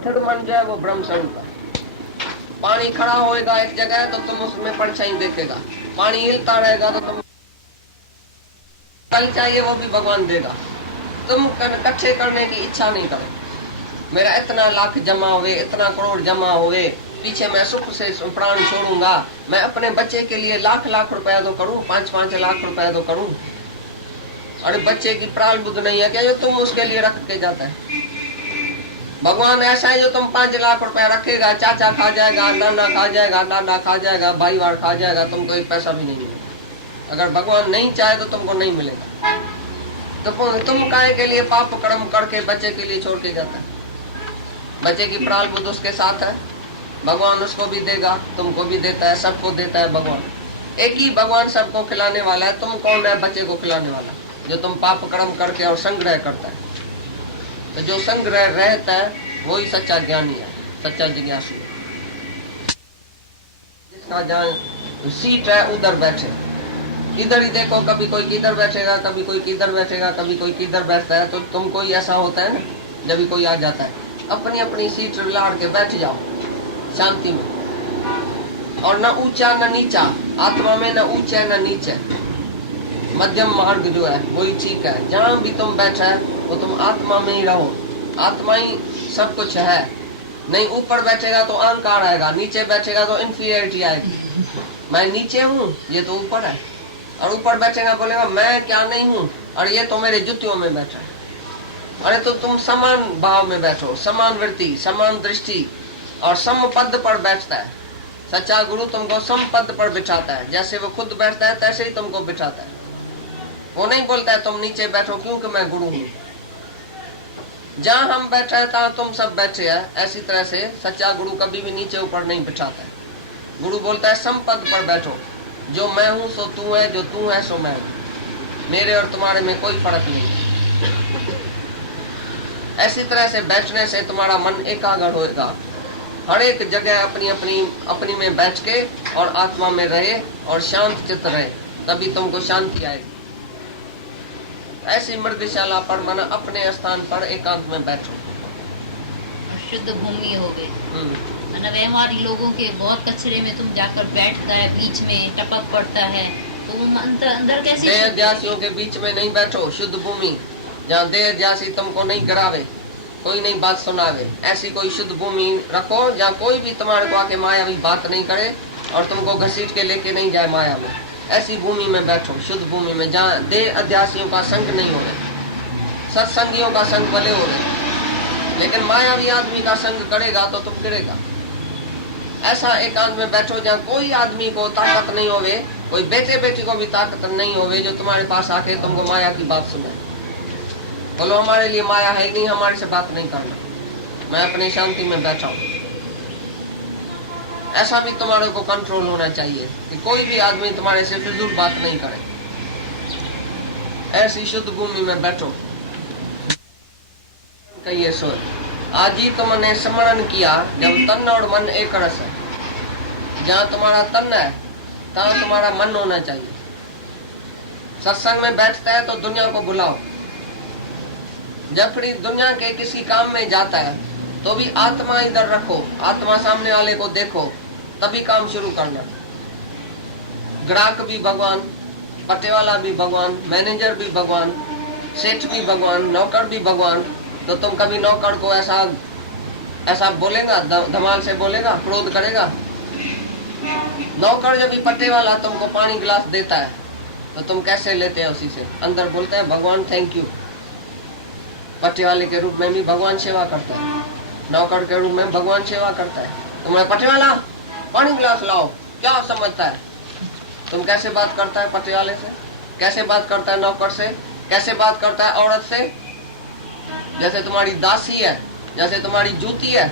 Third मन जो है वो ब्रह्म स्वरूप है। पानी खड़ा होएगा एक जगह तो तुम उसमें परछाई देखेगा, पानी हिलता रहेगा तो तुम कल चाहिए वो भी भगवान देगा। तुम इकट्ठे करने की इच्छा नहीं करे, मेरा इतना लाख जमा हुए, इतना करोड़ जमा हुए, पीछे मैं सुख से प्राण छोड़ूंगा, मैं अपने बच्चे के लिए लाख लाख रुपया तो करूं, 5-5 लाख रुपया तो करूं। अरे बच्चे की प्राल बुद्ध नहीं है क्या जो तुम उसके लिए रख के जाता है? भगवान ऐसा है जो तुम 5 लाख रुपया रखेगा, चाचा खा जाएगा, नाना खा जाएगा, दादा खा जाएगा, भाई वार खा जाएगा, तुमको एक पैसा भी नहीं मिलेगा। अगर भगवान नहीं चाहे तो तुमको नहीं मिलेगा। तो तुम काहे के लिए पाप कर्म करके बच्चे के लिए छोड़ के जाता है? बच्चे की प्राल बुद्ध उसके साथ है, भगवान उसको भी देगा, तुमको भी देता है, सबको देता है भगवान। एक ही भगवान सबको खिलाने वाला है। तुम कौन है बच्चे को खिलाने वाला? जो तुम पाप कर्म करके और संग्रह करता है। तो जो संग्रह रहता है वही सच्चा ज्ञानी है, सच्चा जिज्ञासु है। जिसका जहाँ सीट है उधर बैठे, इधर ही देखो, कभी कोई किधर बैठेगा, कभी कोई किधर बैठेगा, कभी कोई किधर बैठता है। तो तुमको ही ऐसा होता है ना, जब भी कोई आ जाता है अपनी अपनी सीट लाड़ के बैठ जाओ शांति में। और न ऊंचा न नीचा, आत्मा में न ऊंचे न नीचे, मध्यम मार्ग जो है वही ठीक है। जहाँ भी तुम बैठा है वो तुम आत्मा में ही रहो, आत्मा ही सब कुछ है। नहीं ऊपर बैठेगा तो अहंकार आएगा, नीचे बैठेगा तो इंफीरियरिटी आएगी, मैं नीचे हूँ ये तो ऊपर है। और ऊपर बैठेगा बोलेगा मैं क्या नहीं हूँ, और ये तो मेरे जुतियों में बैठा है। अरे तो तुम समान भाव में बैठो, समान वृत्ति, समान दृष्टि और सम पद पर बैठता है। सच्चा गुरु तुमको सम पद पर बिठाता है, जैसे वो खुद बैठता है तैसे ही तुमको बिठाता है। वो नहीं बोलता है तुम नीचे बैठो क्योंकि मैं गुरु हूँ। जहाँ हम बैठे हैं तहाँ तुम सब बैठे हैं, ऐसी तरह से सच्चा गुरु कभी भी नीचे ऊपर नहीं बिठाता है। गुरु बोलता है सम पद पर बैठो, जो मैं हूँ सो तू है, जो तू है सो मैं हूँ, मेरे और तुम्हारे में कोई फर्क नहीं। ऐसी तरह से बैठने से तुम्हारा मन एकाग्र होएगा, हर एक जगह अपनी में बैठ के और आत्मा में रहे और शांत चित्त रहे, तभी तुमको शांति आएगी। ऐसी मृदशाला पर मन अपने स्थान पर एकांत में बैठो। शुद्ध भूमि हो गई, मतलब व्यवहारी लोगों के बहुत कचरे में तुम जाकर बैठता है, बीच में टपक पड़ता है, तो अंदर कैसे? देह ध्यासियों के बीच में नहीं बैठो, शुद्ध भूमि जहाँ देह ध्यासी तुमको नहीं गिरावे, कोई नहीं बात सुनावे, ऐसी कोई शुद्ध भूमि रखो जहाँ कोई भी तुम्हारे को आके मायावी बात नहीं करे और तुमको घसीट के लेके नहीं जाए माया में। ऐसी भूमि में बैठो, शुद्ध भूमि में, जहाँ देह अध्यासियों का संग नहीं हो रहे, सत्संगियों का संग भले हो रहे, लेकिन मायावी आदमी का संग करेगा तो तुम गिरेगा। ऐसा एकांत में बैठो जहाँ कोई आदमी को ताकत नहीं होवे, कोई बेटे बेटी को भी ताकत नहीं होवे जो तुम्हारे पास आके तुमको माया की बात सुनाए। बोलो हमारे लिए माया है नहीं, हमारे से बात नहीं करना, मैं अपनी शांति में बैठा हूँ। ऐसा भी तुम्हारे को कंट्रोल होना चाहिए कि कोई भी आदमी तुम्हारे से फिजूल बात नहीं करे। ऐसी शुद्ध भूमि में बैठो। कहिए सो आज ही तुमने स्मरण किया जब तन और मन एक रस है। जहाँ तुम्हारा तन है तहाँ तुम्हारा मन होना चाहिए। सत्संग में बैठता है तो दुनिया को बुलाओ, जब फिर दुनिया के किसी काम में जाता है तो भी आत्मा इधर रखो, आत्मा सामने वाले को देखो, तभी काम शुरू करना। ग्राहक भी भगवान, पटेवाला भी भगवान, मैनेजर भी भगवान, सेठ भी भगवान, नौकर भी भगवान। तो तुम कभी नौकर को ऐसा बोलेगा, धमाल से बोलेगा, क्रोध करेगा? नौकर जब भी पटेवाला तुमको पानी गिलास देता है तो तुम कैसे लेते हैं? उसी से अंदर बोलते हैं भगवान थैंक यू। पटेवाले के रूप में भी भगवान सेवा करता है, नौकर के रूप में भगवान सेवा करता है। तुम्हें पटेवाला पानी गिलास लाओ, क्या समझता है? तुम कैसे बात करता है पटेवाले से, कैसे बात करता है नौकर से, कैसे बात करता है औरत से? जैसे तुम्हारी दासी है, जैसे तुम्हारी जूती है,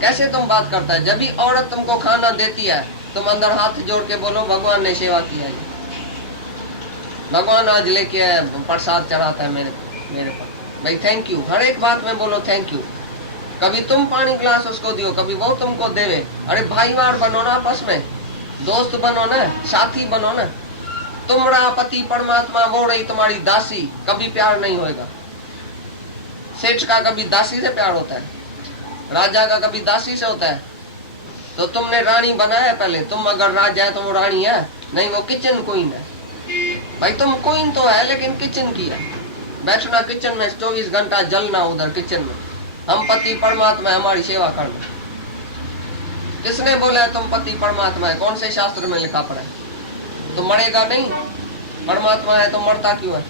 कैसे तुम बात करता है? जब भी औरत तुमको खाना देती है तुम अंदर हाथ जोड़ के बोलो भगवान ने सेवा किया है, भगवान आज लेके आया प्रसाद चढ़ाता है मेरे पर, भाई थैंक यू। हर एक बात में बोलो थैंक यू। कभी तुम पानी गिलास उसको दियो, कभी वो तुमको देवे। अरे भाईवार बनो ना, आपस में दोस्त बनो ना, साथी बनो ना। तुम्हारा पति परमात्मा, वो रही तुम्हारी दासी, कभी प्यार नहीं होएगा। सेठ का कभी दासी से प्यार होता है? राजा का कभी दासी से होता है? तो तुमने रानी बनाया पहले, तुम अगर राजा है तो वो रानी है नहीं, वो किचन क्वीन है। भाई तुम क्वीन तो है लेकिन किचन की है, बैठना किचन में 24 घंटा, जलना उधर किचन में। हम पति परमात्मा है, हमारी सेवा करना। किसने बोला है तुम पति परमात्मा है? कौन से शास्त्र में लिखा पड़ा है? तो मरेगा नहीं? परमात्मा है तो मरता क्यों है?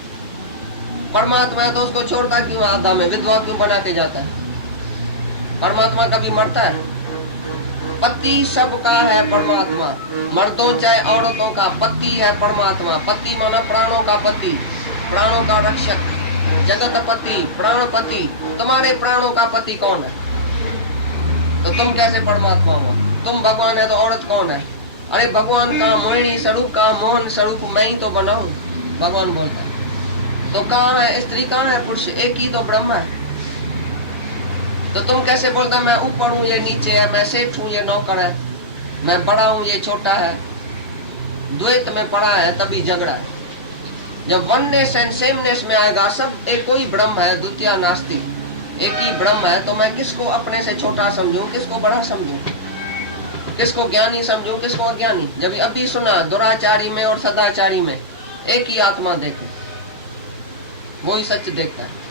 परमात्मा है तो उसको छोड़ता क्यों आधा में, विधवा क्यों बना के जाता है? परमात्मा कभी मरता है? पति सबका है परमात्मा, मर्दों चाहे औरतों का पति है परमात्मा। पति माना प्राणों का पति, प्राणों का रक्षक, जगतपति, प्राणपति। तुम्हारे प्राणों का पति कौन है? तो तुम कैसे परमात्मा हो? तुम भगवान है तो औरत कौन है? अरे भगवान का मोहिनी स्वरूप का मोहन स्वरूप मैं ही तो बना हूं, भगवान बोलता है। तो कहाँ है स्त्री, कहाँ है पुरुष? एक ही तो ब्रह्म है। तो तुम कैसे बोलता मैं ऊपर हूँ ये नीचे है, मैं सेठ हूँ ये नौकर है, मैं बड़ा हूँ ये छोटा है? द्वैत में पड़ा है तभी झगड़ा है। जब वननेस एंड सेमनेस में आएगा, सब एक कोई ब्रह्म है, द्वितीय नास्ति, एक ही ब्रह्म है। तो मैं किसको अपने से छोटा समझूं, किसको बड़ा समझूं, किसको ज्ञानी समझूं, किसको अज्ञानी? जब अभी सुना दुराचारी में और सदाचारी में एक ही आत्मा देखे, वो ही सच देखता है।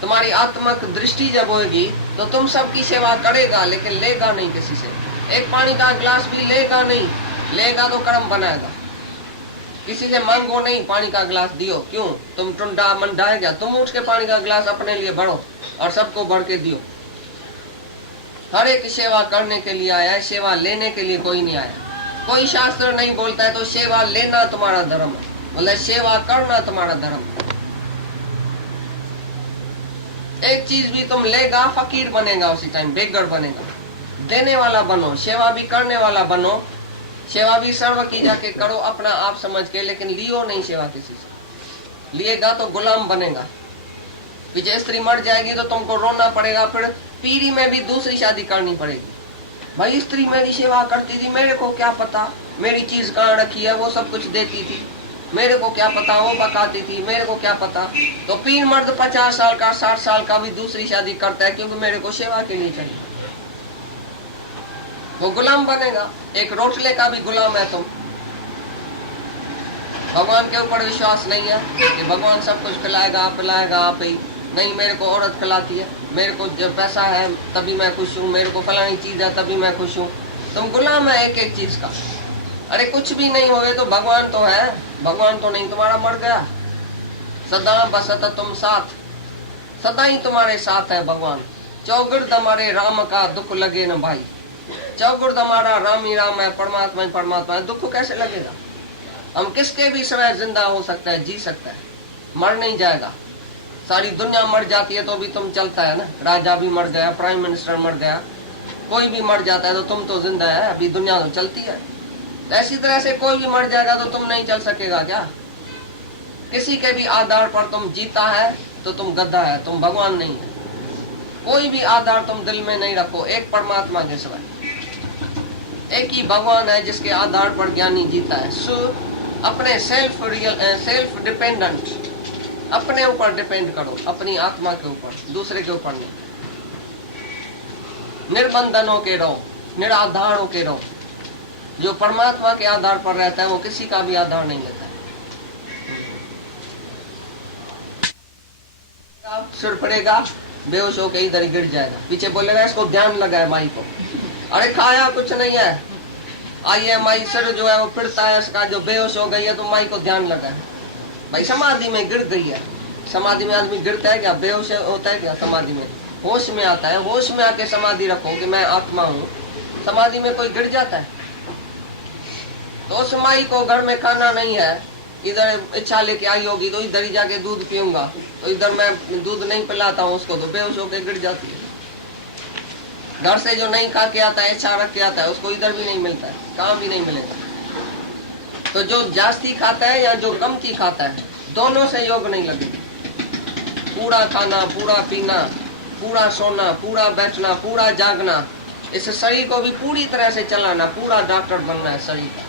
तुम्हारी आत्मक दृष्टि जब होगी तो तुम सबकी सेवा करेगा, लेकिन लेगा नहीं किसी से। एक पानी का गिलास भी लेगा नहीं, लेगा तो कर्म बनाएगा। किसी से मांगो नहीं पानी का गिलास दियो, क्यों? तुम टुंडा मंडा है क्या? तुम उठ के पानी का गिलास अपने लिए भरो और सबको भर के दियो। हर एक सेवा करने के लिए आया है, सेवा लेने के लिए कोई नहीं आया। कोई शास्त्र नहीं बोलता है तो सेवा लेना तुम्हारा धर्म है, बोले सेवा करना तुम्हारा धर्म है। एक चीज भी तुम लेगा फकीर बनेगा, उसी टाइम बेगर बनेगा। देने वाला बनो, सेवा भी करने वाला बनो। सेवा भी सर्व की जाके करो अपना आप समझ के, लेकिन लियो नहीं सेवा किसी से। लिएगा तो गुलाम बनेगा। पीछे स्त्री मर जाएगी तो तुमको रोना पड़ेगा, फिर पीढ़ी में भी दूसरी शादी करनी पड़ेगी। भाई स्त्री मेरी सेवा करती थी, मेरे को क्या पता मेरी चीज कहाँ रखी है, वो सब कुछ देती थी, मेरे को क्या पता वो पकाती थी, मेरे को क्या पता। तो पीर मर्द 50 साल का 60 साल का भी दूसरी शादी करता है, क्योंकि मेरे को सेवा के लिए चाहिए। वो गुलाम बनेगा। एक रोटले का भी गुलाम है तुम। भगवान के ऊपर विश्वास नहीं है कि भगवान सब कुछ खिलाएगा पिलाएगा आप ही। नहीं, मेरे को औरत खिलाती है, मेरे को जब पैसा है तभी मैं खुश हूँ, मेरे को फलानी चीज है तभी मैं खुश हूँ। तुम गुलाम है एक एक चीज का। अरे कुछ भी नहीं होवे तो भगवान तो है, भगवान तो नहीं तुम्हारा मर गया। सदा बसत तुम साथ, सदा ही तुम्हारे साथ है भगवान। चौगिर्द हमारे राम का दुख लगे न भाई। चौगिर्द हमारा राम ही राम है, परमात्मा ही परमात्मा है, दुख कैसे लगेगा? हम किसके भी समय जिंदा हो सकता है, जी सकता है, मर नहीं जाएगा। सारी दुनिया मर जाती है तो भी तुम चलता है ना। राजा भी मर गया, प्राइम मिनिस्टर मर गया, कोई भी मर जाता है तो तुम तो जिंदा है, अभी दुनिया तो चलती है। ऐसी तरह से कोई भी मर जाएगा तो तुम नहीं चल सकेगा क्या? किसी के भी आधार पर तुम जीता है तो तुम गद्दा है, तुम भगवान नहीं है। कोई भी आधार तुम दिल में नहीं रखो, एक परमात्मा के सिवाय एक ही भगवान है जिसके आधार पर ज्ञानी जीता है। सो अपने सेल्फ डिपेंडेंट, अपने ऊपर डिपेंड करो, अपनी आत्मा के ऊपर, दूसरे के ऊपर नहीं। निर्बंधनों के रहो, निराधारों के रहो। जो परमात्मा के आधार पर रहता है वो किसी का भी आधार नहीं लेता है। सिर पड़ेगा, बेहोश होकर इधर ही गिर जाएगा, पीछे बोलेगा इसको ध्यान लगा है माई को। अरे खाया कुछ नहीं है, आई है माई, सिर जो है वो फिरता है इसका, जो बेहोश हो गई है तो माई को ध्यान लगा है। भाई समाधि में गिर गई है। समाधि में आदमी गिरता है क्या? बेहोश होता है क्या? समाधि में होश में आता है। होश में आके समाधि रखो कि मैं आत्मा हूँ। समाधि में कोई गिर जाता है? तो उस माई को घर में खाना नहीं है, इधर इच्छा लेके आई होगी तो इधर ही जाके दूध पीऊंगा, तो इधर मैं दूध नहीं पिलाता हूँ उसको, तो बेहोश होकर गिर जाती है। घर से जो नहीं खा के आता है, इच्छा रख के आता है, उसको इधर भी नहीं मिलता है, काम भी नहीं मिलेगा। तो जो जास्ती खाता है या जो कमती खाता है, दोनों से योग नहीं लगेगा। पूरा खाना, पूरा पीना, पूरा सोना, पूरा बैठना, पूरा जागना, इस शरीर को भी पूरी तरह से चलाना, पूरा डॉक्टर बनना है शरीर का।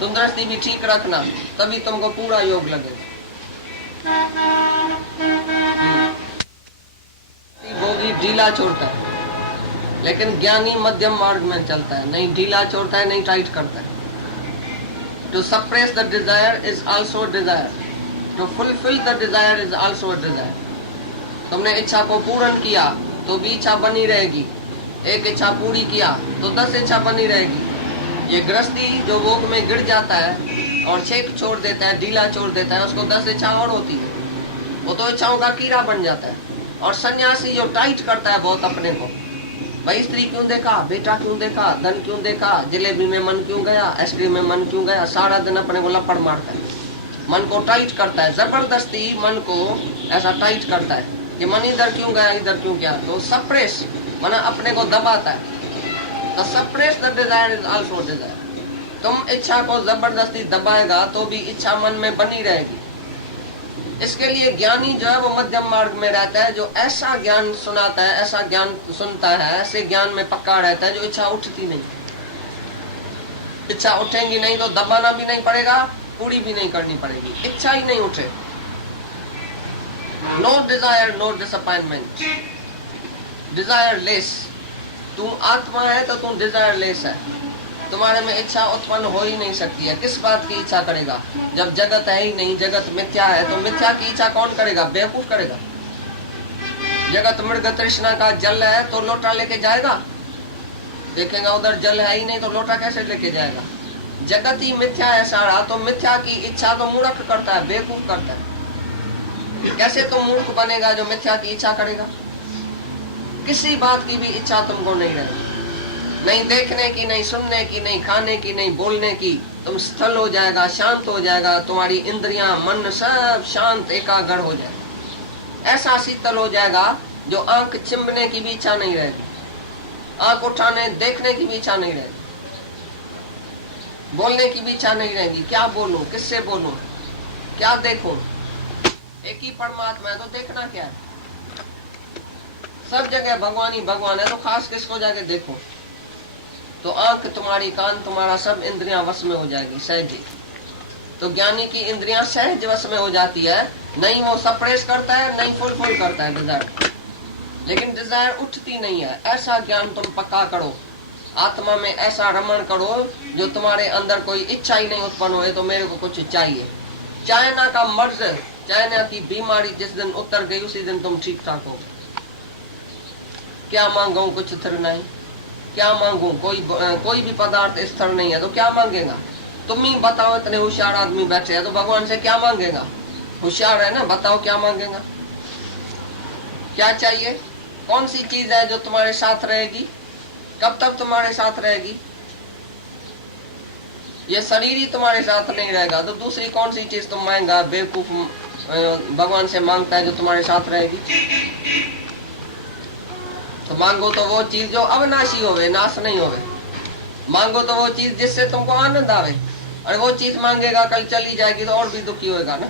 तंदुरुस्ती भी ठीक रखना, तभी तुमको पूरा योग लगेगा। वो भी ढीला छोड़ता है, लेकिन ज्ञानी मध्यम मार्ग में चलता है, नहीं ढीला छोड़ता है, नहीं टाइट करता है। To suppress the desire is also desire, to fulfil the desire is also desire. तुमने इच्छा को पूर्ण किया तो भी इच्छा बनी रहेगी, एक इच्छा पूरी किया तो 10 इच्छा बनी रहेगी। ये गृहस्थी जो भोग में गिर जाता है और छेक छोड़ देता है, ढीला छोड़ देता है, उसको 10 इच्छा और होती है, वो तो इच्छाओं का कीड़ा बन जाता है। और सन्यासी जो टाइट करता है बहुत अपने को, भाई स्त्री क्यों देखा, बेटा क्यों देखा, धन क्यों देखा, जलेबी में मन क्यों गया, आइसक्रीम में मन क्यों गया, सारा दिन अपने को लपड़ मारता है, मन को टाइट करता है, जबरदस्ती मन को ऐसा टाइट करता है कि मन इधर क्यों गया, इधर क्यों गया। तो सप्रेस मन अपने को दबाता है। तो suppress the desire is also desire. तुम इच्छा को जबरदस्ती दबाएगा तो भी इच्छा मन में बनी रहेगी। इसके लिए ज्ञानी जो है वो मध्यम मार्ग में रहता है, जो ऐसा ज्ञान सुनाता है, ऐसा ज्ञान सुनता है, ऐसे ज्ञान में पक्का रहता है जो इच्छा उठती नहीं। इच्छा उठेंगी नहीं तो दबाना भी नहीं पड़ेगा, पूरी भी नहीं करनी पड़ेगी, इच्छा ही नहीं उठे। No desire no disappointment, desireless. तुम आत्मा है तो तुम डिजायरलेस है, तुम्हारे में इच्छा उत्पन्न हो ही नहीं सकती है। किस बात की इच्छा करेगा जब जगत है ही नहीं, जगत मिथ्या है, तो मिथ्या की इच्छा कौन करेगा, बेवकूफ करेगा। जगत मृग तृष्णा का जल है तो लोटा लेके जाएगा, देखेगा उधर जल है ही नहीं तो लोटा कैसे लेके जाएगा। जगत ही मिथ्या है सारा, तो मिथ्या की इच्छा तो मूर्ख करता है, बेवकूफ करता है। कैसे तुम मूर्ख बनेगा जो मिथ्या की इच्छा करेगा। किसी बात की भी इच्छा तुमको नहीं रहेगी, नहीं देखने की, नहीं सुनने की, नहीं खाने की, नहीं बोलने की। तुम स्थल हो जाएगा, शांत हो जाएगा, तुम्हारी इंद्रियां मन सब शांत एकाग्र हो जाएगा। ऐसा शीतल हो जाएगा जो आंख चिंबने की भी इच्छा नहीं रहेगी, आंख उठाने देखने की भी इच्छा नहीं रहेगी, बोलने की भी इच्छा नहीं रहेगी। क्या बोलूं, किससे बोलूं, क्या देखूं, एक ही परमात्मा है तो देखना क्या है। सब जगह भगवान ही भगवान है तो खास किसको जाके देखो। तो आंख तुम्हारी, कान तुम्हारा, सब इंद्रियां वश में हो जाएगी सहज। तो ज्ञानी की इंद्रियां सहज वश में हो जाती है, नहीं वो सप्रेस करता है, नहीं फुलफिल करता है डिजायर, लेकिन डिजायर उठती नहीं है। ऐसा ज्ञान तुम पक्का करो, आत्मा में ऐसा रमण करो जो तुम्हारे अंदर कोई इच्छा ही नहीं उत्पन्न हो तो मेरे को कुछ चाहिए। चाइना का मर्ज, चाइना की बीमारी जिस दिन उतर गई उसी दिन तुम ठीक ठाक हो। क्या मांगो, कुछ स्थिर नहीं। क्या मांगू, कोई भी पदार्थ स्थिर नहीं है तो क्या मांगेगा। तुम ही बताओ, इतने होशियार आदमी बैठे हैं तो भगवान से क्या मांगेगा। होशियार है ना, बताओ क्या मांगेगा, क्या चाहिए, कौन सी चीज है जो तुम्हारे साथ रहेगी, कब तक तुम्हारे साथ रहेगी। ये शरीर ही तुम्हारे साथ नहीं रहेगा तो दूसरी कौन सी चीज तुम मांगेगा। बेवकूफ भगवान से मांगता है जो तुम्हारे साथ रहेगी। तो मांगो तो वो चीज जो अविनाशी होवे, नाश नहीं होवे। मांगो तो वो चीज जिससे तुमको आनंद आवे। और वो चीज मांगेगा कल चली जाएगी तो और भी दुखी होएगा ना।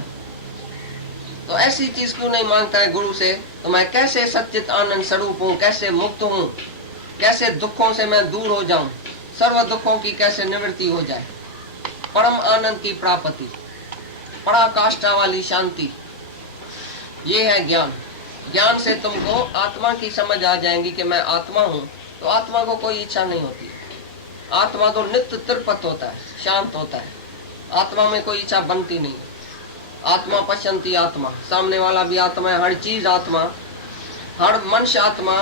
तो ऐसी चीज क्यों नहीं मांगता है गुरु से, तो मैं कैसे सच्चित आनंद स्वरूप हूँ, कैसे मुक्त हूँ, कैसे दुखों से मैं दूर हो जाऊं, सर्व दुखों की कैसे निवृत्ति हो जाए, परम आनंद की प्राप्ति, पराकाष्ठा वाली शांति। ये है ज्ञान। ज्ञान से तुमको आत्मा की समझ आ जाएगी कि मैं आत्मा हूँ। तो आत्मा को कोई इच्छा नहीं होती। आत्मा तो नित्य तिरपत होता है, शांत होता है। आत्मा में कोई इच्छा बनती नहीं। आत्मा पश्यंती आत्मा, सामने वाला भी आत्मा है, हर चीज आत्मा, हर मनुष्य आत्मा,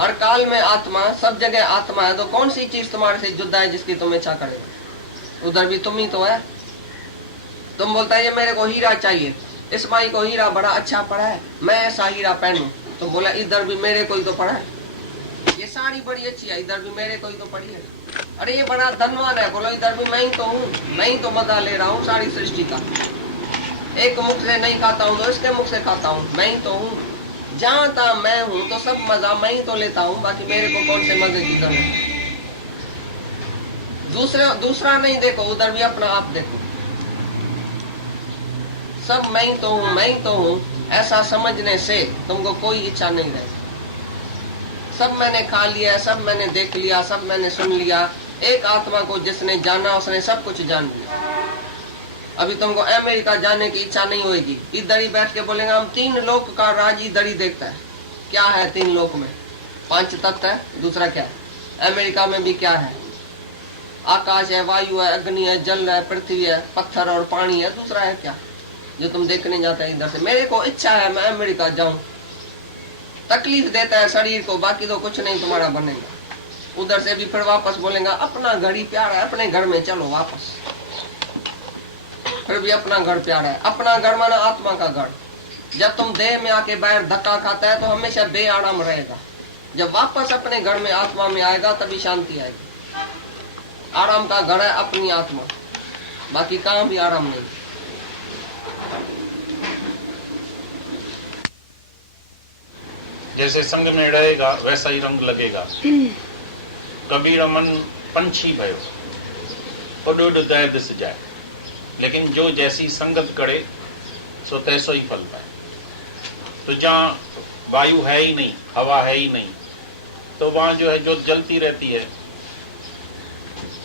हर काल में आत्मा, सब जगह आत्मा है। तो कौन सी चीज तुम्हारे से जुदा है जिसकी तुम इच्छा करेगा। उधर भी तुम ही तो है। तुम बोलता है ये मेरे को हीरा चाहिए, इस माई को हीरा बड़ा अच्छा पड़ा है, मैं ऐसा हीरा पहनूं। तो बोला इधर भी मेरे को ही तो पड़ा है। ये साड़ी बड़ी अच्छी है, इधर भी मेरे को ही तो पड़ी है। अरे ये बड़ा धनवान है, बोलो इधर भी मैं ही तो हूँ, मैं ही तो मजा ले रहा हूँ सारी सृष्टि का। एक मुख से नहीं खाता हूँ तो इसके मुख से खाता हूँ, मैं ही तो हूँ। जहाँ तहाँ मैं हूँ तो सब मजा मैं ही तो लेता हूँ, बाकी मेरे को कौन से मजे की जरूरत। दूसरा नहीं देखो, उधर भी अपना आप देखो। सब मैं ही तो हूँ, मैं ही तो हूँ, ऐसा समझने से तुमको कोई इच्छा नहीं रहेगी। सब मैंने खा लिया, सब मैंने देख लिया, सब मैंने सुन लिया। एक आत्मा को जिसने जाना उसने सब कुछ जान लिया। अभी तुमको अमेरिका जाने की इच्छा नहीं होगी, इधर ही बैठ के बोलेंगे हम 3 लोक का राज इधर ही देखता है। क्या है 3 लोक में, 5 तत्व है, दूसरा क्या है? अमेरिका में भी क्या है? आकाश है, वायु है, अग्नि है, जल है, पृथ्वी है, पत्थर और पानी है। दूसरा है क्या जो तुम देखने जाते हैं इधर से? मेरे को इच्छा है मैं अमेरिका जाऊं, तकलीफ देता है शरीर को, बाकी तो कुछ नहीं तुम्हारा बनेगा। उधर से भी फिर वापस बोलेगा अपना घर ही प्यारा है, अपने घर में चलो वापस। फिर भी अपना घर प्यारा है। अपना घर माना आत्मा का घर। जब तुम देह में आके बाहर धक्का खाता है तो हमेशा बेआराम रहेगा। जब वापस अपने घर में आत्मा में आएगा तभी शांति आएगी। आराम का घर है अपनी आत्मा, बाकी कहाँ भी आराम नहीं। जैसे संग में रहेगा वैसा ही रंग लगेगा। कबीर मन पंछी भयो उड़ उड़ तय दिस जाए, लेकिन जो जैसी संगत करे सो तैसो ही फल पाए। तो जहाँ वायु है ही नहीं, हवा है ही नहीं, तो वहां जो है जो जलती रहती है,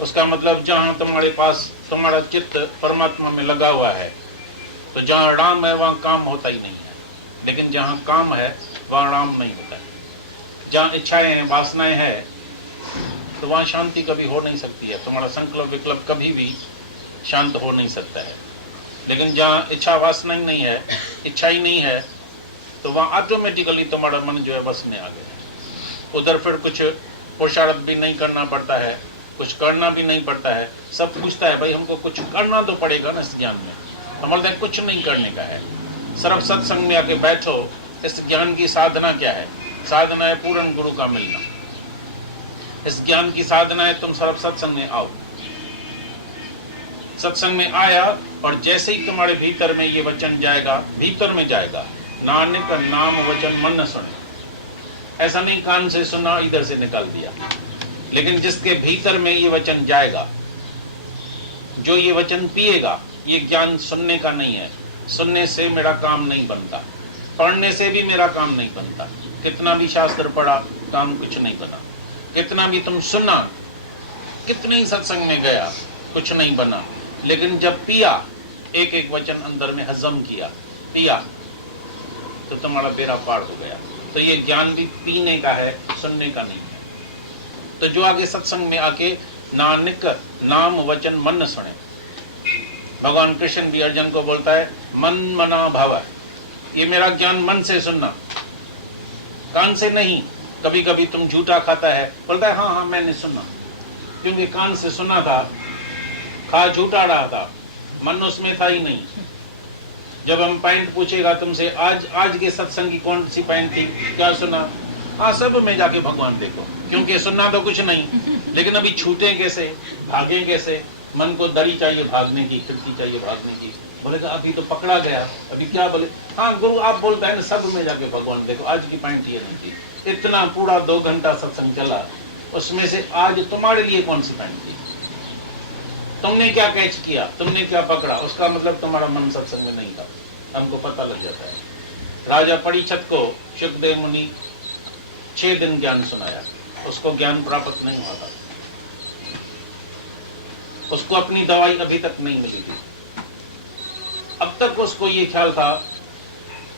उसका मतलब जहाँ तुम्हारे पास तुम्हारा चित्त परमात्मा में लगा हुआ है, तो जहाँ राम है वहाँ काम होता ही नहीं है। लेकिन जहाँ काम है वहाँ राम नहीं होता है। जहाँ इच्छाएं हैं, वासनाएं हैं, तो वहाँ शांति कभी हो नहीं सकती है। तुम्हारा संकल्प विकल्प कभी भी शांत हो नहीं सकता है। लेकिन जहाँ इच्छा वासना ही नहीं है, इच्छा ही नहीं है, तो वहाँ ऑटोमेटिकली तुम्हारा मन जो है बस में आ गया। उधर फिर कुछ पुरुषार्थ भी नहीं करना पड़ता है, कुछ करना भी नहीं पड़ता है। सब पूछता है भाई हमको कुछ करना तो पड़ेगा ना इस ज्ञान में। हम बोलते हैं कुछ नहीं करने का है, सिर्फ सत्संग में आके बैठो। इस ज्ञान की साधना क्या है? साधना है पूर्ण गुरु का मिलना। इस ज्ञान की साधना है तुम सिर्फ सत्संग में आओ। सत्संग में आया और जैसे ही तुम्हारे भीतर में ये वचन जाएगा, भीतर में जाएगा, नानक नाम वचन मन न सुने। ऐसा नहीं कान से सुना इधर से निकाल दिया, लेकिन जिसके भीतर में ये वचन जाएगा, जो ये वचन पिएगा, ये ज्ञान सुनने का नहीं है। सुनने से मेरा काम नहीं बनता, पढ़ने से भी मेरा काम नहीं बनता। कितना भी शास्त्र पढ़ा काम कुछ नहीं बना, कितना भी तुम सुना, कितने ही सत्संग में गया, कुछ नहीं बना। लेकिन जब पिया, एक एक वचन अंदर में हजम किया, पिया, तो तुम्हारा बेड़ा पार हो गया। तो ये ज्ञान भी पीने का है, सुनने का नहीं है। तो जो आगे सत्संग में आके नानक नाम वचन मन न सुने। भगवान कृष्ण भी अर्जुन को बोलता है मन मना भाव, ये मेरा ज्ञान मन से सुनना, कान से नहीं। कभी कभी तुम झूठा खाता है, बोलता है हाँ हाँ मैंने सुना, क्योंकि कान से सुना था, खा झूठा रहा था, मन उसमें था ही नहीं। जब हम पैंट पूछेगा तुमसे आज के सत्संग की कौन सी पैंट थी, क्या सुना? हाँ सब में जाके भगवान देखो, क्योंकि सुनना तो कुछ नहीं, लेकिन अभी छूटे कैसे, भागे कैसे? मन को दड़ी चाहिए भागने की, खिड़की चाहिए भागने की। बोलेगा अभी तो पकड़ा गया, अभी क्या बोले? हाँ गुरु आप बोलते हैं ना सब में जाके भगवान देखो, आज की पैंट ये नहीं थी। इतना पूरा 2 घंटा सत्संग चला, उसमें से आज तुम्हारे लिए कौन सी पैंट थी? तुमने क्या कैच किया, तुमने क्या पकड़ा? उसका मतलब तुम्हारा मन सत्संग में नहीं था। हमको पता लग जाता है। राजा परीक्षित को शुकदेव मुनि 6 दिन ज्ञान सुनाया, उसको ज्ञान प्राप्त नहीं हुआ था। उसको अपनी दवाई अभी तक नहीं मिली थी। अब तक उसको ये ख्याल था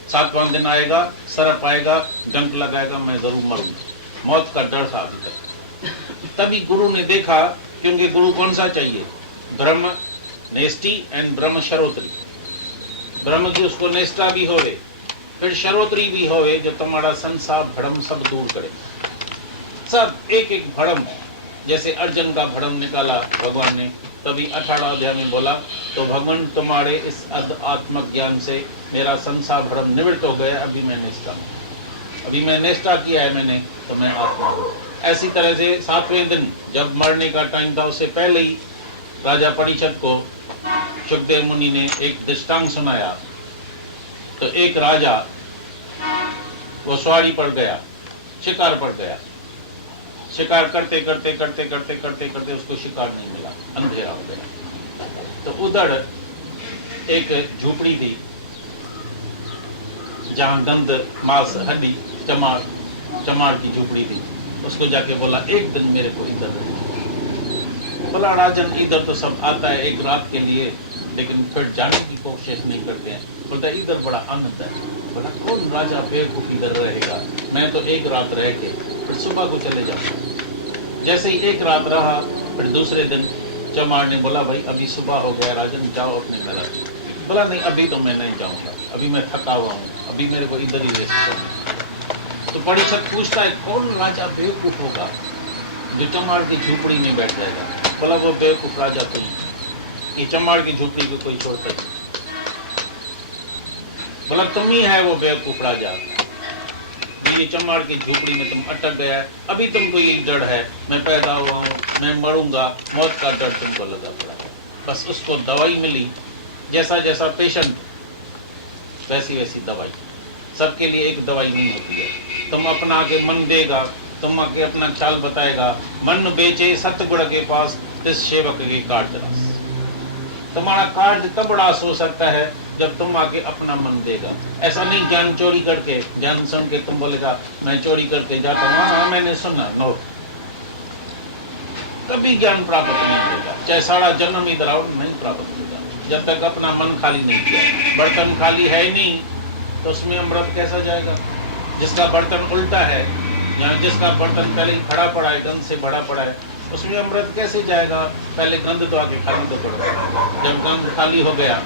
7वां दिन आएगा, सरप आएगा, डंक लगाएगा, मैं जरूर मरूंगा। मौत का डर था अभी तक। तभी गुरु ने देखा, क्योंकि गुरु कौन सा चाहिए? ब्रह्म नेष्टि एंड ब्रह्म शरोत्री। ब्रह्म की उसको निष्ठा भी होवे, फिर शरोत्री भी होवे, जो तुम्हारा संसार भ्रम सब दूर करे। सब एक एक भ्रम, जैसे अर्जुन का भ्रम निकाला भगवान ने, तभी 18 अध्याय में बोला तो भगवान तुम्हारे इस आत्मक ज्ञान से मेरा संसार भ्रम निवृत्त हो गया। अभी मैं निष्ठा हूं, अभी मैं निष्ठा किया है मैंने, तो मैं आत्मा हूं। ऐसी तरह से 7वें दिन जब मरने का टाइम था, उससे पहले ही राजा परीक्षित को शुकदेव मुनि ने एक दृष्टांत सुनाया। तो एक राजा वो सवारी पर गया, शिकार पर गया। शिकार करते करते करते करते करते करते उसको शिकार नहीं मिला, अंधेरा हो गया। तो उधर एक झोपड़ी थी जहां गंध मांस हड्डी चमार की झोपड़ी थी। उसको जाके बोला एक दिन मेरे को इधर रखो। बोला राजन इधर तो सब आता है एक रात के लिए, लेकिन फिर जाने की कोशिश नहीं करते हैं। बोलता इधर बड़ा आनंद है। बोला कौन राजा बेवकूफ इधर रहेगा, मैं तो एक रात रह के फिर सुबह को चले जाओ। जैसे ही एक रात रहा, फिर दूसरे दिन चमार ने बोला भाई अभी सुबह हो गया राजन, जाओ अपने घर। बोला नहीं अभी तो मैं नहीं जाऊंगा, अभी मैं थका हुआ हूँ, अभी मेरे को इधर ही रेस्ट करना। तो परीक्षक पूछता है कौन राजा बेवकूफ होगा जो चमार की झोपड़ी में बैठ जाएगा। बोला वो बेवकूफ राजा तुम, ये चमार की झोपड़ी को कोई छोड़ता है। बोला तुम ही है वो बेवकूफ राजा, ये चमार की झोपड़ी में तुम अटक गया है। अभी तुमको ये डर है मैं पैदा हुआ हूँ, मैं मरूंगा, मौत का डर तुमको लगा पड़ा है। बस उसको दवाई मिली, जैसा जैसा पेशेंट वैसी वैसी दवाई। सबके लिए एक दवाई नहीं होती है। तुम अपना आगे मन देगा, तुम आगे अपना ख्याल बताएगा। मन बेचे सतगुण के पास, इस सेवक के कार्ड रास। तुम्हारा कार्ड तब रास हो सकता है जब तुम आके अपना मन देगा। ऐसा नहीं ज्ञान चोरी करके, ज्ञान सुन के तुम बोलेगा मैं चोरी करके जाता हूँ, हाँ मैंने सुना, नो, कभी ज्ञान प्राप्त नहीं होगा। चाहे सारा जन्म इधर आओ नहीं प्राप्त होगा जब तक अपना मन खाली नहीं किया। बर्तन खाली है ही नहीं तो उसमें अमृत कैसा जाएगा। जिसका बर्तन उल्टा है, या जिसका बर्तन पहले ही खड़ा पड़ा है, गंद से भरा पड़ा है, उसमें अमृत कैसे जाएगा। पहले गंद तो आके खाली तो पड़ेगा। जब गंद खाली हो गया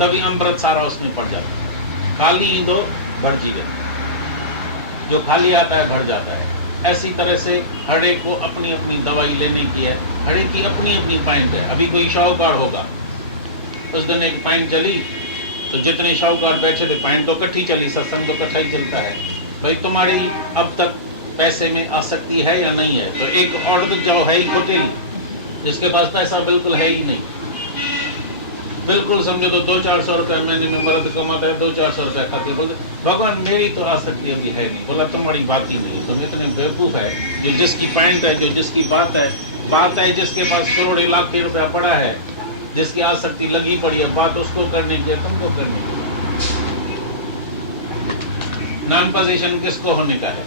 तभी अमृत सारा उसमें पड़ जाता है। खाली ही दो बढ़ जी जाता है, जो खाली आता है बढ़ जाता है। ऐसी तरह से हर एक को अपनी अपनी दवाई लेने की है, हर एक की अपनी अपनी पॉइंट है। अभी कोई शाहूकार होगा, उस दिन एक पॉइंट चली तो जितने शाहूकार बैठे थे पॉइंट तो इकट्ठी चली, सत्संग तो इकट्ठा ही चलता है। भाई तुम्हारी अब तक पैसे में आसक्ति है या नहीं है। तो एक औरत जो है ही घुटेली, जिसके पास पैसा बिल्कुल है ही नहीं, बिल्कुल समझो तो 200-400 रुपए महीने में मर्द कमाता है, 200-400 रुपए खाते बोलते भगवान मेरी तो आसक्ति अभी है नहीं। बोला तुम्हारी बात ही नहीं, तुम इतने बेवकूफ है। जो जिसकी पॉइंट है, जो जिसकी बात है, जिसके पास करोड़ लाख रुपया पड़ा है, जिसकी आसक्ति लगी पड़ी है, बात उसको करने की है, तुमको करने की। नॉन पोजीशन किसको होने का है?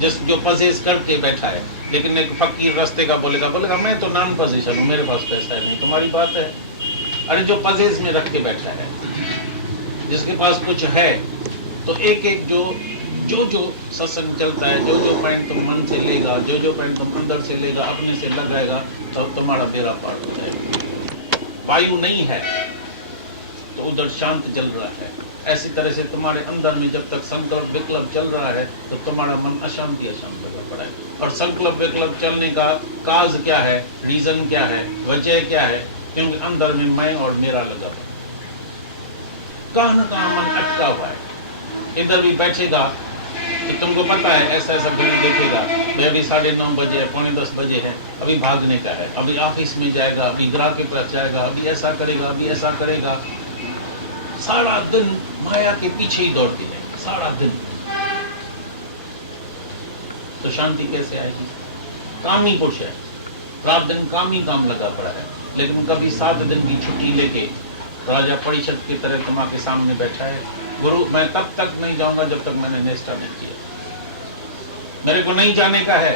जो पजेस करके बैठा है। लेकिन एक फकीर रास्ते का बोलेगा मैं तो नॉन पोजीशन हूँ, मेरे पास पैसा है नहीं। तुम्हारी बात है। अरे जो पजेस में रख के बैठा है, जिसके पास कुछ है, तो एक एक जो सत्संग चलता है, जो पॉइंट तुम मन से लेगा, जो पॉइंट तुम अंदर से लेगा, अपने से लगाएगा, तो तुम्हारा बेड़ा पार हो जाएगा। वायु नहीं है तो उधर शांत चल रहा है। ऐसी तरह से तुम्हारे अंदर में जब तक संकल्प विकल्प चल रहा है तो तुम्हारा मन अशांत लगा पड़ा है। और संकल्प विकल्प चलने का काज क्या है, रीजन क्या है, वजह क्या है? क्योंकि अंदर में मैं और मेरा लगा पड़ा, कहाँ न कहाँ मन अटका हुआ है। इधर भी बैठेगा तो तुमको पता है ऐसा दिन देखेगा, अभी 9:30 बजे है, 9:45 बजे है, अभी भागने का है, अभी ऑफिस में जाएगा, अभी ग्राहक के पास जाएगा, अभी ऐसा करेगा, अभी ऐसा करेगा। सारा दिन माया के पीछे ही दौड़ती है, सारा दिन। तो शांति कैसे आएगी? काम ही पुरुष है, रात दिन काम ही काम लगा पड़ा है। लेकिन कभी 7 दिन की छुट्टी लेके राजा परीक्षित की तरह तुम्हारे सामने बैठा है, गुरु मैं तब तक नहीं जाऊंगा जब तक मैंने निष्ठा नहीं किया। मेरे को नहीं जाने का है,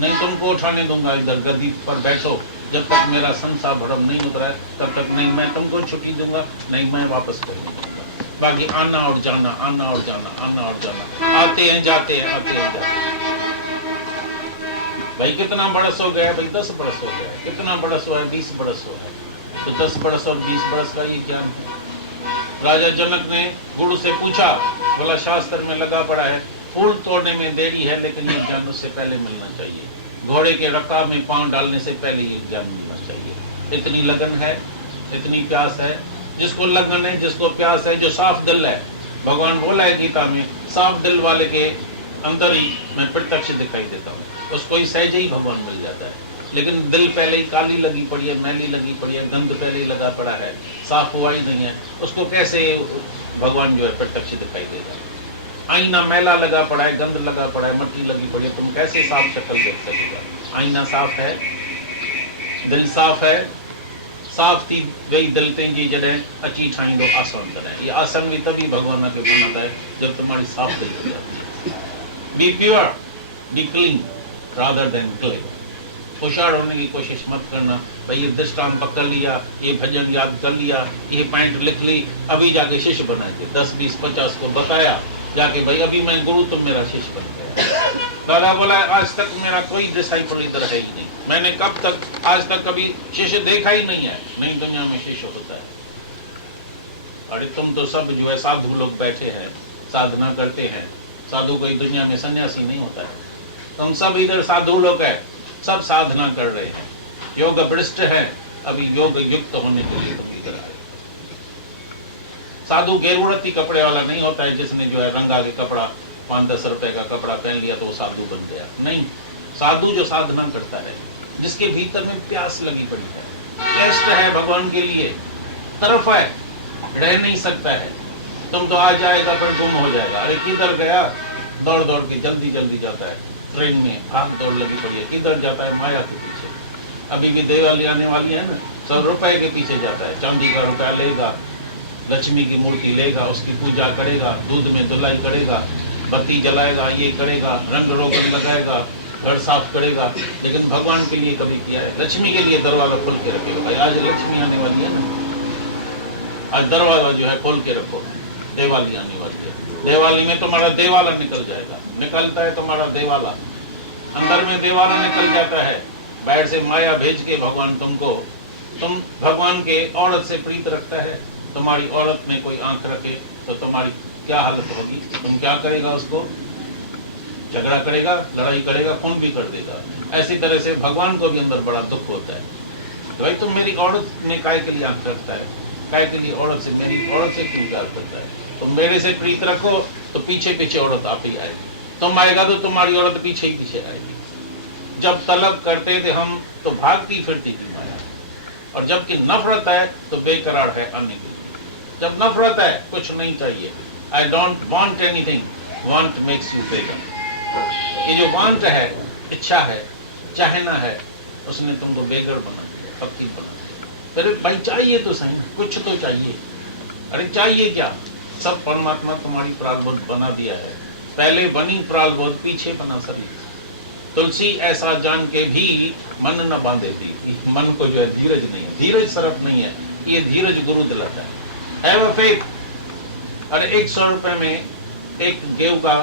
नहीं तुमको उठाने दूंगा, इधर गद्दी पर बैठो, जब तक मेरा संसार भरम नहीं उतरा है तब तक नहीं मैं तुमको छुट्टी दूंगा, नहीं मैं वापस कर दूंगा। बाकी आना और जाना, आना और जाना, आना और जाना, आते हैं जाते हैं, आते हैं जाते हैं। भाई कितना बरस हो गया? भाई 10 बरस हो गया। कितना बरस हुआ है? 20 बरस हुआ है। तो 10 बरस और 20 बरस का ये ज्ञान है। राजा जनक ने गुरु से पूछा, बोला शास्त्र में लगा पड़ा है, फूल तोड़ने में देरी है लेकिन ये ज्ञान उससे पहले मिलना चाहिए। घोड़े के रकाब में पांव डालने से पहले ये ज्ञान मिलना चाहिए। इतनी लगन है, इतनी प्यास है। जिसको लगन है, जिसको प्यास है, जो साफ दिल है, भगवान बोला है गीता में, साफ दिल वाले के अंदर ही मैं प्रत्यक्ष दिखाई देता हूँ, उसको ही सहज ही भगवान मिल जाता है। लेकिन दिल पहले ही काली लगी पड़ी है, मैली लगी पड़ी है, गंद पहले ही लगा पड़ा है, साफ हुआ ही नहीं है, उसको कैसे भगवान जो है प्रत्यक्ष दिखाई देगा? आईना मैला लगा पड़ा है, गंद लगा पड़ा है, मट्टी लगी पड़ी है, तुम कैसे साफ शक्ल देख सकेगा? आईना साफ है, दिल साफ है, साफ थी वही दिल तेंजी जड़े अची ठाईंदो आसन तरह। ये आसन भी तभी भगवान के बनाता है जब तुम्हारी साफ दिल हो जाती है। Be pure, be clean rather than clay. होशियार होने की कोशिश मत करना। भाई ये दृष्टांत पकड़ लिया, ये भजन याद कर लिया, ये पॉइंट लिख ली, अभी जाके शिष्य बना के 10, 20, 50 को बताया जाके, भाई अभी मैं गुरु, तुम मेरा शिष्य बन गया। दादा बोला आज तक मेरा कोई डिसाइपल इधर है ही नहीं, मैंने कब तक आज तक कभी शिष्य देखा ही नहीं है। नई दुनिया में शिष्य होता है। अरे तुम तो सब जो है साधु लोग बैठे हैं, साधना करते हैं। साधु कोई दुनिया में सन्यासी नहीं होता है। तुम सब इधर साधु लोग हैं, सब साधना कर रहे हैं, योग भ्रष्ट है, अभी योग युक्त होने के लिए तुम इधर आए। साधु गेरुड़ती कपड़े वाला नहीं होता है, जिसने जो है रंगा के कपड़ा 5-10 रुपए का कपड़ा पहन लिया तो वो साधु बन गया। नहीं, साधु जो साधना करता है, जिसके भीतर में प्यास लगी पड़ी है, टेस्ट है भगवान के लिए, तरफ है, रह नहीं सकता है। तुम तो आ जाएगा पर गुम हो जाएगा। अरे किधर गया, दौड़ दौड़ के जल्दी जल्दी जाता है, ट्रेन में भाग दौड़ लगी पड़ी है, किधर जाता है, माया के पीछे। अभी भी दिवाली आने वाली है ना, 100 रुपए के पीछे जाता है, चांदी का रुपया लेगा, लक्ष्मी की मूर्ति लेगा, उसकी पूजा करेगा, दूध में धुलाई करेगा, बत्ती जलाएगा, ये करेगा, रंग रोगन लगाएगा, घर साफ करेगा, लेकिन भगवान के लिए कभी किया है? लक्ष्मी के लिए दरवाजा खोल के रखेगा। भाई आज लक्ष्मी आने वाली है ना, आज दरवाजा जो है खोल के रखो, दिवाली आने वाली है। दिवाली में तुम्हारा देवाला निकल जाएगा, निकलता है तुम्हारा देवाला, अंदर में देवाला निकल जाता है। बाहर से माया भेज के भगवान तुमको, तुम भगवान के औरत से प्रीत रखता है, तुम्हारी औरत में कोई आंख रखे तो तुम्हारी क्या हालत होगी? तुम क्या करेगा? उसको झगड़ा करेगा, लड़ाई करेगा, खून भी कर देगा। ऐसी तरह से भगवान को भी अंदर बड़ा दुख होता है। तो भाई तुम मेरी औरत में काय के लिए आंख रखता है, काय के लिए औरत से, मेरी औरत से क्यों प्यार करता है? तुम मेरे से प्रीत रखो तो पीछे पीछे औरत आप ही आएगी, तुम आएगा तो तुम्हारी औरत पीछे ही पीछे आएगी। जब तलब करते थे हम तो भागती फिरती थी माया, और जबकि नफरत है तो बेकरार है आने के लिए। जब नफरत है, कुछ नहीं चाहिए, I don't want anything, want makes you beggar. ये जो वांट है, इच्छा है, चाहना है, उसने तुमको बेगर बना दिया, फकीर बना दिया। अरे भाई चाहिए तो सही, कुछ तो चाहिए। अरे चाहिए क्या? सब परमात्मा तुम्हारी प्रारब्ध बना दिया है, पहले बनी प्रारब्ध, पीछे बना शरीर। तुलसी ऐसा जान के भी मन न बांधे थी, मन को जो है धीरज नहीं है, धीरज सरफ नहीं है, ये धीरज गुरु दिलाता है। Have a faith. अरे 100 रुपए में एक गेहूं का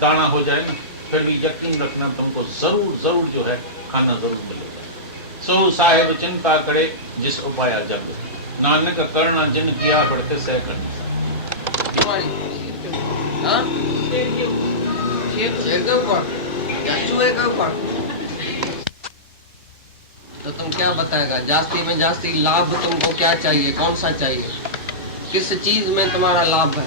दाना हो जाए ना, फिर भी यकीन रखना तुमको जरूर जरूर जो है खाना जरूर मिलेगा। सो साहेब चिंता करे जिस उपाय जग, नानक करना जिन किया बढ़ते सह करनी। शेर के ऊपर या चूहे के ऊपर? तो तुम क्या बताएगा? जास्ती में जास्ती लाभ तुमको क्या चाहिए? कौन सा चाहिए? किस चीज में तुम्हारा लाभ है?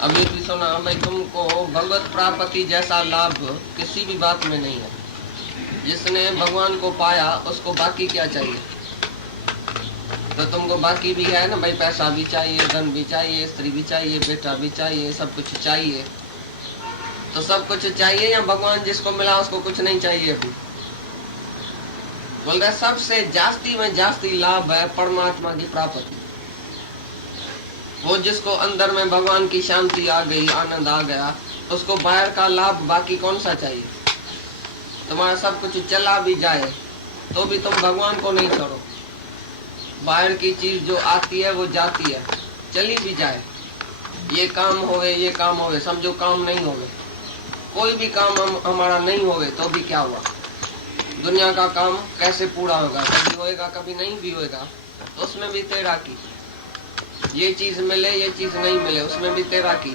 अभी भी सुना भाई, तुमको भगवत प्राप्ति जैसा लाभ किसी भी बात में नहीं है। जिसने भगवान को पाया उसको बाकी क्या चाहिए? तो तुमको बाकी भी है ना भाई, पैसा भी चाहिए, धन भी चाहिए, स्त्री भी चाहिए, बेटा भी चाहिए, सब कुछ चाहिए। तो सब कुछ चाहिए या भगवान जिसको मिला उसको कुछ नहीं चाहिए? अभी बोल रहे सबसे जास्ती में जास्ती लाभ है परमात्मा की प्राप्ति। वो जिसको अंदर में भगवान की शांति आ गई, आनंद आ गया, उसको बाहर का लाभ बाकी कौन सा चाहिए? तुम्हारा सब कुछ चला भी जाए तो भी तुम भगवान को नहीं छोड़ो। बाहर की चीज जो आती है वो जाती है, चली भी जाए, ये काम होवे, ये काम होवे, समझो काम नहीं होवे, कोई भी काम हमारा नहीं होवे तो भी क्या हुआ? दुनिया का काम कैसे पूरा होगा? कभी होएगा, कभी नहीं भी होएगा, तो उसमें भी तेरा की। ये चीज मिले, ये चीज नहीं मिले, उसमें भी तेरा की।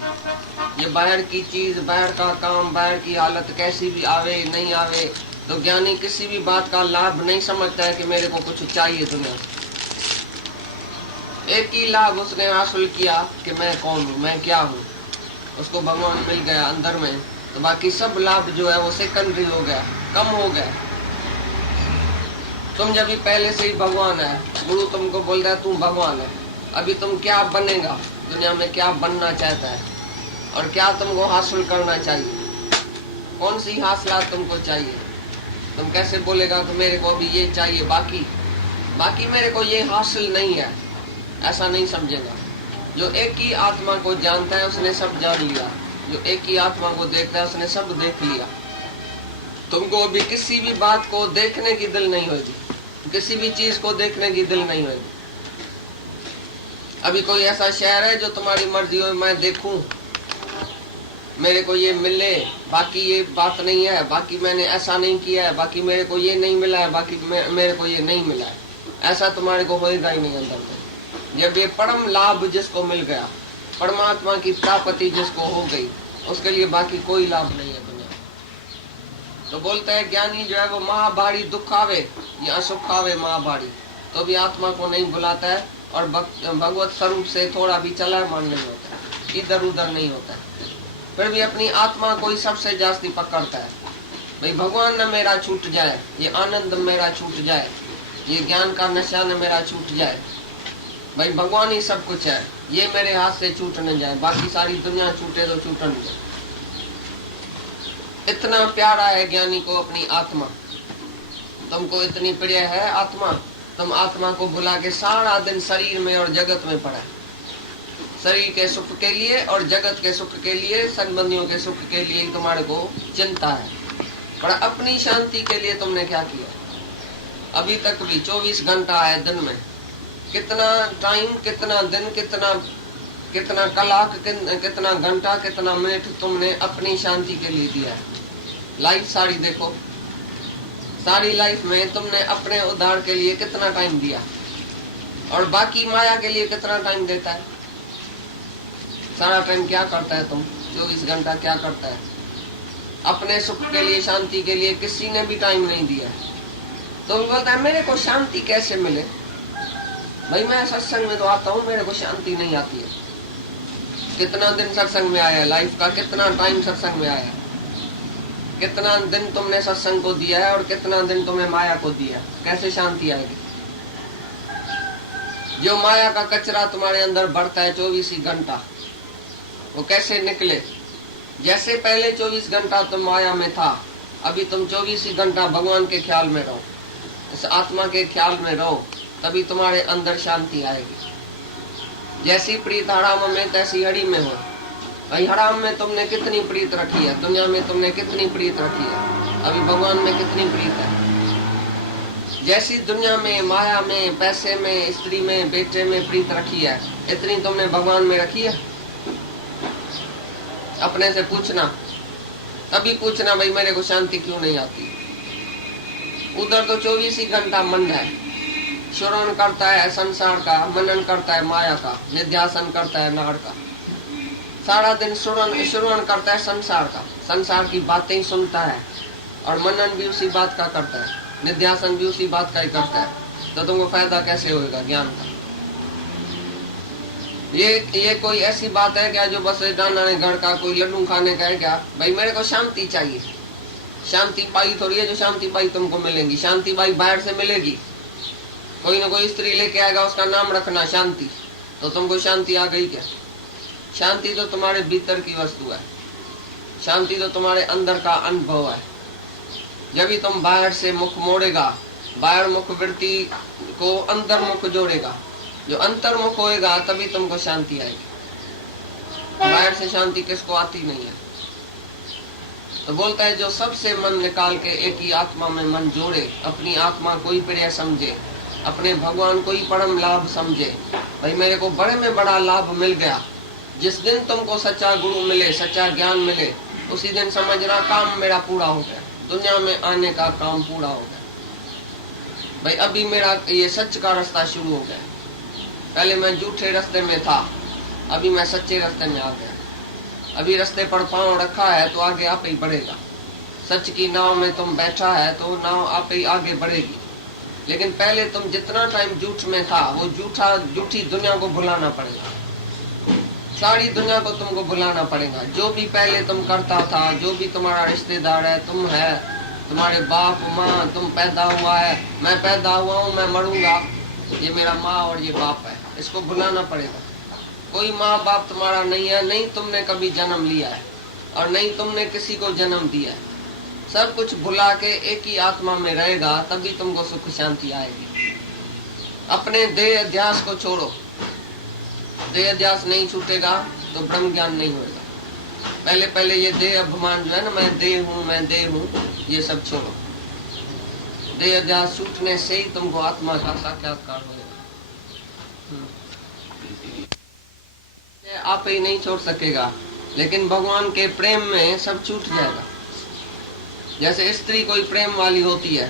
ये बाहर की चीज, बाहर का काम, बाहर की हालत कैसी भी आवे नहीं आवे, तो ज्ञानी किसी भी बात का लाभ नहीं समझता है कि मेरे को कुछ चाहिए दुनिया से। एक ही लाभ उसने हासिल किया कि मैं कौन हूँ, मैं क्या हूँ, उसको भगवान मिल गया अंदर में, तो बाकी सब लाभ जो है वो सेकेंडरी हो गया, कम हो गया। तुम जब भी पहले से ही भगवान है, गुरु तुमको बोल रहा है तू भगवान है, अभी तुम क्या बनेगा, दुनिया में क्या बनना चाहता है और क्या तुमको हासिल करना चाहिए, कौन सी हासिलात तुमको चाहिए? तुम कैसे बोलेगा कि मेरे को अभी ये चाहिए, बाकी मेरे को ये हासिल नहीं है, ऐसा नहीं समझेगा। जो एक ही आत्मा को जानता है उसने सब जान लिया, जो एक ही आत्मा को देखता है उसने सब देख लिया। तुमको अभी किसी भी बात को देखने की दिल नहीं होगी, किसी भी चीज को देखने की दिल नहीं होगी। अभी कोई ऐसा शहर है जो तुम्हारी मर्जी हो मैं देखूं, मेरे को ये मिले, बाकी ये बात नहीं है, बाकी मैंने ऐसा नहीं किया है, बाकी मेरे को ये नहीं मिला है, बाकी मेरे को ये नहीं मिला है, ऐसा तुम्हारे को होएगा ही नहीं अंदर में। जब ये परम लाभ जिसको मिल गया, परमात्मा की प्राप्ति जिसको हो गई, उसके लिए बाकी कोई लाभ नहीं है दुनिया में। तो बोलते हैं ज्ञानी जो है वो महाभारी दुख आवे या सुख आवे महाभारी तो भी आत्मा को नहीं बुलाता है, और भगवत स्वरूप से थोड़ा भी चलामान नहीं होता है, इधर उधर नहीं होता है। फिर भी अपनी आत्मा को ही सबसे जास्ती पकड़ता है। भाई भगवान न मेरा छूट जाए, ये आनंद मेरा छूट जाए, ये ज्ञान का नशा न मेरा छूट जाए, भाई भगवान ही सब कुछ है, ये मेरे हाथ से छूट न जाए, बाकी सारी दुनिया छूटे तो छूट न जाए। इतना प्यारा है ज्ञानी को अपनी आत्मा। तुमको इतनी प्रिय है आत्मा, तुम आत्मा को भुला के सारा दिन शरीर में और जगत में पड़ा है। शरीर के सुख के लिए और जगत के सुख के लिए, संबंधियों के सुख के लिए तुम्हारे को चिंता है, पर अपनी शांति के लिए तुमने क्या किया? अभी तक भी 24 घंटा है दिन में, कितना टाइम, कितना दिन, कितना कलाक, कितना घंटा, कितना मिनट तुमने अपनी शांति के लिए दिया है। लाइफ सारी देखो, सारी लाइफ में तुमने अपने उद्धार के लिए कितना टाइम दिया, और बाकी माया के लिए कितना टाइम देता है? सारा टाइम क्या करता है तुम? 24 घंटा क्या करता है? अपने सुख के लिए, शांति के लिए किसी ने भी टाइम नहीं दिया। तो बोलता है मेरे को शांति कैसे मिले? भाई मैं सत्संग में तो आता हूँ, मेरे को शांति नहीं आती है। कितना दिन सत्संग में आया, लाइफ का कितना टाइम सत्संग में आया, कितना दिन तुमने सत्संग को दिया है और कितना दिन तुमने माया को दिया, कैसे शांति आएगी? जो माया का कचरा तुम्हारे अंदर बढ़ता है 24 ही घंटा, वो कैसे निकले? जैसे पहले 24 घंटा तुम माया में था, अभी तुम 24 ही घंटा भगवान के ख्याल में रहो, इस आत्मा के ख्याल में रहो, तभी तुम्हारे अंदर शांति आएगी। जैसी प्रीत हराम में तैसी हड़ी में हो। भाई हराम में तुमने कितनी प्रीत रखी है, दुनिया में तुमने कितनी प्रीत रखी है, अभी भगवान में कितनी प्रीत है? जैसी दुनिया में, माया में, पैसे में, स्त्री में, बेटे में प्रीत रखी है, इतनी तुमने भगवान में रखी है? अपने से पूछना, तभी पूछना भाई मेरे को शांति क्यों नहीं आती। उधर तो 24 ही घंटा मन है, श्रवण करता है संसार का, मनन करता है माया का, निध्यासन करता है नाड़ का, सारा दिन श्रवण करता है संसार का, संसार की बातें सुनता है, और मनन भी उसी बात का करता है, निध्यासन भी उसी बात का ही करता है। तो तुमको फायदा कैसे होगा ज्ञान का? ये कोई ऐसी बात है क्या जो बस डालने घर का कोई लड्डू खाने का है क्या? भाई मेरे को शांति चाहिए। शांति पाई थोड़ी है जो शांति पाई तुमको मिलेंगी, शांति पाई बाहर से मिलेगी। कोई ना कोई स्त्री लेके आएगा, उसका नाम रखना शांति, तो तुमको शांति आ गई क्या? शांति तो तुम्हारे भीतर की वस्तु है, शांति तो तुम्हारे अंदर का अनुभव है। जब भी तुम बाहर से मुख मोड़ेगा, बाहर मुख वृत्ति को अंतर मुख जोड़ेगा, जो अंतर्मुख होएगा तभी तुमको शांति आएगी। बाहर से शांति किसको आती नहीं है। तो बोलता है जो सबसे मन निकाल के एक ही आत्मा में मन जोड़े, अपनी आत्मा को ही प्रिय समझे, अपने भगवान को ही परम लाभ समझे। भाई मेरे को बड़े में बड़ा लाभ मिल गया। जिस दिन तुमको सच्चा गुरु मिले, सच्चा ज्ञान मिले, उसी दिन समझना काम मेरा पूरा हो गया, दुनिया में आने का काम पूरा हो गया। भाई अभी मेरा ये सच का रास्ता शुरू हो गया। पहले मैं झूठे रास्ते में था, अभी मैं सच्चे रास्ते में आ गया। अभी रास्ते पर पांव रखा है तो आगे आप ही बढ़ेगा। सच की नाव में तुम बैठा है तो नाव आप ही आगे बढ़ेगी। लेकिन पहले तुम जितना टाइम झूठ में था, वो झूठी दुनिया को भुलाना पड़ेगा, सारी दुनिया को तुमको भुलाना पड़ेगा। जो भी पहले तुम करता था, जो भी तुम्हारा रिश्तेदार है, तुम है, तुम्हारे बाप माँ, तुम पैदा हुआ है, मैं पैदा हुआ हूँ, मैं मरूंगा, ये मेरा माँ और ये बाप है, इसको भुलाना पड़ेगा। कोई माँ बाप तुम्हारा नहीं है, नहीं तुमने कभी जन्म लिया है और नहीं तुमने किसी को जन्म दिया है। सब कुछ भुला के एक ही आत्मा में रहेगा, तभी तुमको सुख शांति आएगी। अपने देह अध्यास को छोड़ो, देह अध्यास नहीं छूटेगा तो ब्रह्म ज्ञान नहीं होगा। पहले पहले ये देह अभिमान जो है ना, मैं देह हूँ, ये सब छोड़ो। देह अध्यास छूटने से ही तुमको आत्मा का साक्षात्कार होगा। आप ही नहीं छोड़ सकेगा, लेकिन भगवान के प्रेम में सब छूट जाएगा। जैसे स्त्री कोई प्रेम वाली होती है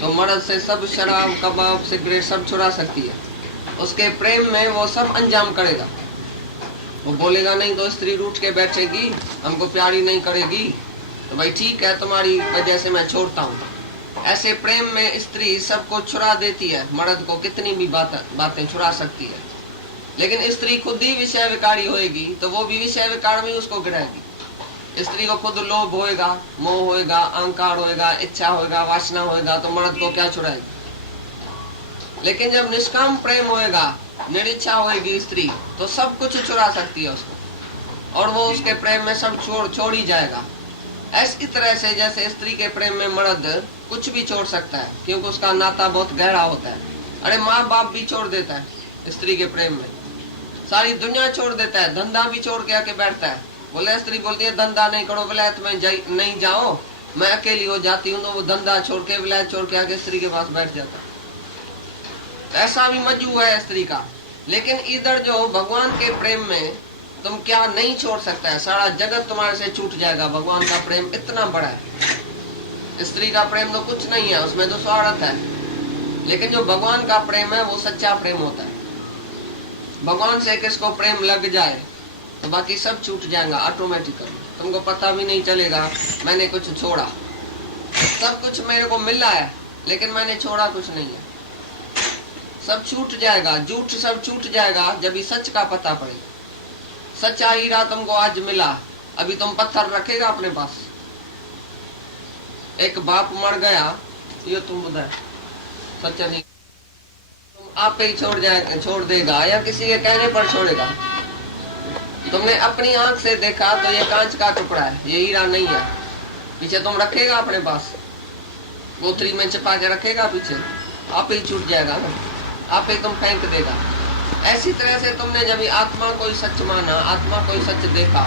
तो मर्द से सब शराब कबाब सिगरेट सब छुड़ा सकती है, उसके प्रेम में वो सब अंजाम करेगा। वो बोलेगा नहीं तो स्त्री रूठ के बैठेगी, हमको प्यारी नहीं करेगी, तो भाई ठीक है तुम्हारी वजह से मैं छोड़ता हूँ। ऐसे प्रेम में स्त्री सबको छुड़ा देती है, मर्द को कितनी भी बातें छुड़ा सकती है। लेकिन स्त्री खुद ही विषय विकारी होएगी तो वो भी विषय विकार में उसको गिराएगी। स्त्री को खुद लोभ होएगा, मोह होएगा, अहंकार होएगा, इच्छा होएगा, वासना होएगा, तो मर्द को क्या छुड़ाएगी। लेकिन जब निष्काम प्रेम होएगा, निरीच्छा होएगी स्त्री, तो सब कुछ छुड़ा सकती है उसको, और वो उसके प्रेम में सब छोड़ ही जाएगा। ऐसी तरह से जैसे स्त्री के प्रेम में मर्द कुछ भी छोड़ सकता है, क्योंकि उसका नाता बहुत गहरा होता है। अरे माँ बाप भी छोड़ देता है स्त्री के प्रेम में, सारी दुनिया छोड़ देता है, धंधा भी छोड़ के आके बैठता है। बोले स्त्री बोलती है धंधा नहीं करो, विलायत में नहीं जाओ, मैं अकेली हो जाती हूँ, तो वो धंधा छोड़ के विलायत छोड़ के आके स्त्री के पास बैठ जाता है। ऐसा भी मजू है स्त्री का। लेकिन इधर जो भगवान के प्रेम में तुम क्या नहीं छोड़ सकता है, सारा जगत तुम्हारे से छूट जाएगा। भगवान का प्रेम इतना बड़ा है, स्त्री का प्रेम तो कुछ नहीं है, उसमें तो स्वार्थ है। लेकिन जो भगवान का प्रेम है वो सच्चा प्रेम होता है। भगवान से किसको प्रेम लग जाए तो बाकी सब छूट जाएगा ऑटोमेटिकली, तुमको पता भी नहीं चलेगा मैंने कुछ छोड़ा। सब कुछ मेरे को मिला है लेकिन मैंने छोड़ा कुछ नहीं है, सब छूट जाएगा। झूठ सब छूट जाएगा जब भी सच का पता पड़ेगा। सच्चा हीरा तुमको आज मिला, अभी तुम पत्थर रखेगा अपने पास। एक बाप मर गया, ये तुम बताए सच्चा नहीं, तुम आप ही छोड़ देगा या किसी के कहने पर छोड़ेगा। तुमने अपनी आंख से देखा तो ये कांच का टुकड़ा है, ये हीरा नहीं है, पीछे तुम रखेगा अपने पास, गोथरी में छिपा के रखेगा, पीछे आप ही छूट जाएगा ना, आप ही तुम फेंक देगा। ऐसी तरह से तुमने जब आत्मा कोई सच माना, आत्मा कोई सच देखा,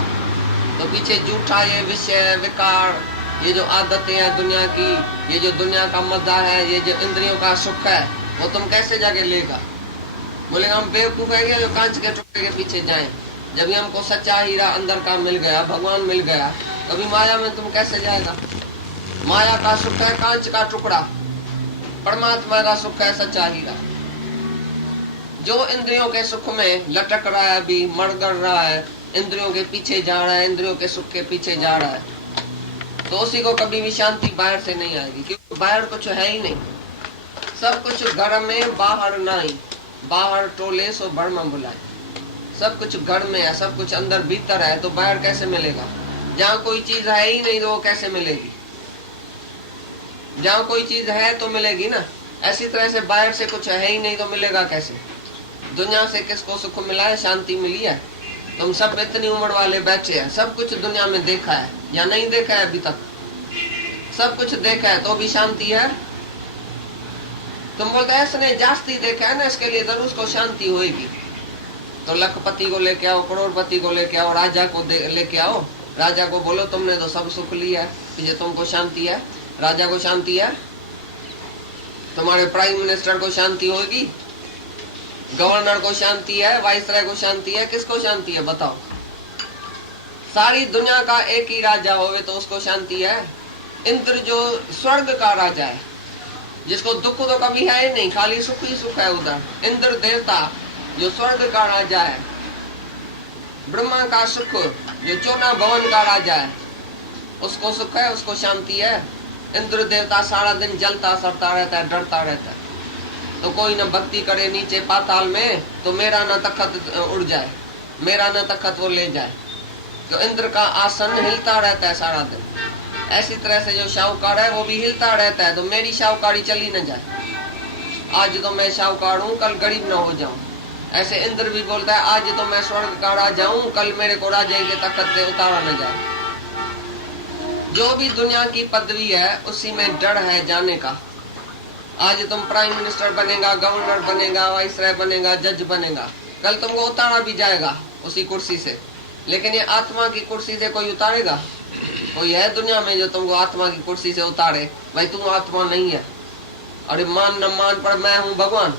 तो पीछे झूठा ये विषय विकार, ये जो आदतें हैं दुनिया की, ये जो दुनिया का मजा है, ये जो इंद्रियों का सुख है, वो तुम कैसे जाके लेगा। बोलेगा हम बेवकूफ है जो कांच के टुकड़े के पीछे जाएं। जब हमको सच्चा हीरा अंदर का मिल गया, भगवान मिल गया, कभी माया में तुम कैसे जाएगा। माया का सुख है कांच का टुकड़ा, परमात्मा का सुख है सच्चा हीरा। जो इंद्रियों के सुख में लटक रहा है, अभी मरगड़ रहा है, इंद्रियों के पीछे जा रहा है, इंद्रियों के सुख के पीछे जा रहा है, तो उसी को कभी भी शांति बाहर से नहीं आएगी, क्योंकि बाहर कुछ है ही नहीं। सब कुछ घर में बाहर नहीं, बाहर टोले सो बर्मा बुलाए। सब कुछ घर में है, सब कुछ अंदर भीतर है, तो बाहर कैसे मिलेगा। जहाँ कोई चीज है ही नहीं तो वो कैसे मिलेगी। जहाँ कोई चीज है तो मिलेगी ना। ऐसी तरह से बाहर से कुछ है ही नहीं तो मिलेगा कैसे। दुनिया से किसको सुख मिला है, शांति मिली है। तुम सब इतनी उम्र वाले बैठे हैं, सब कुछ दुनिया में देखा है या नहीं देखा है अभी तक। सब कुछ देखा है तो भी शांति है। तुम बोलते हैं इसने जास्ती देखा है ना, इसके लिए जरूर उसको शांति होगी। तो लखपति को लेके आओ, करोड़पति को लेके आओ, राजा को लेके आओ, राजा को बोलो तुमने तो सब सुख लिया है, ये तुमको शांति है। राजा को शांति है, तुम्हारे प्राइम मिनिस्टर को शांति होगी, गवर्नर को शांति है, वाइसराय को शांति है, किसको शांति है बताओ। सारी दुनिया का एक ही राजा होवे तो उसको शांति है। इंद्र जो स्वर्ग का राजा है, जिसको दुख तो कभी है ही नहीं, खाली सुख ही सुख है उधर। इंद्र देवता जो स्वर्ग का राजा है, ब्रह्मा का सुख जो 14 भवन का राजा है, उसको सुख है, उसको शांति है। इंद्र देवता सारा दिन जलता सड़ता रहता है, डरता रहता है। तो कोई न भक्ति करे नीचे पाताल में तो मेरा न तखत उड़ जाए, मेरा न तखत वो ले जाए। तो इंद्र का आसन हिलता रहता है सारा दिन। ऐसी तरह से जो शाहूकार है वो भी हिलता रहता है, तो मेरी शाहूकारी चली न जाए। आज तो मैं शाहूकार हूँ, कल गरीब न हो जाऊं। ऐसे इंद्र भी बोलता है आज तो मैं स्वर्ग का राजा हूँ, कल मेरे को राजा के तखत से उतारा न जाए। जो भी दुनिया की पदवी है उसी में डर है जाने का। आज तुम प्राइम मिनिस्टर बनेगा, गवर्नर बनेगा, वाइसराय बनेगा, जज बनेगा, कल तुमको उतारा भी जाएगा उसी कुर्सी से। लेकिन ये आत्मा की कुर्सी से कोई उतारेगा? कोई है दुनिया में जो तुमको आत्मा की कुर्सी से उतारे? भाई तुम आत्मा नहीं है। अरे मान न मान पर मैं हूँ भगवान।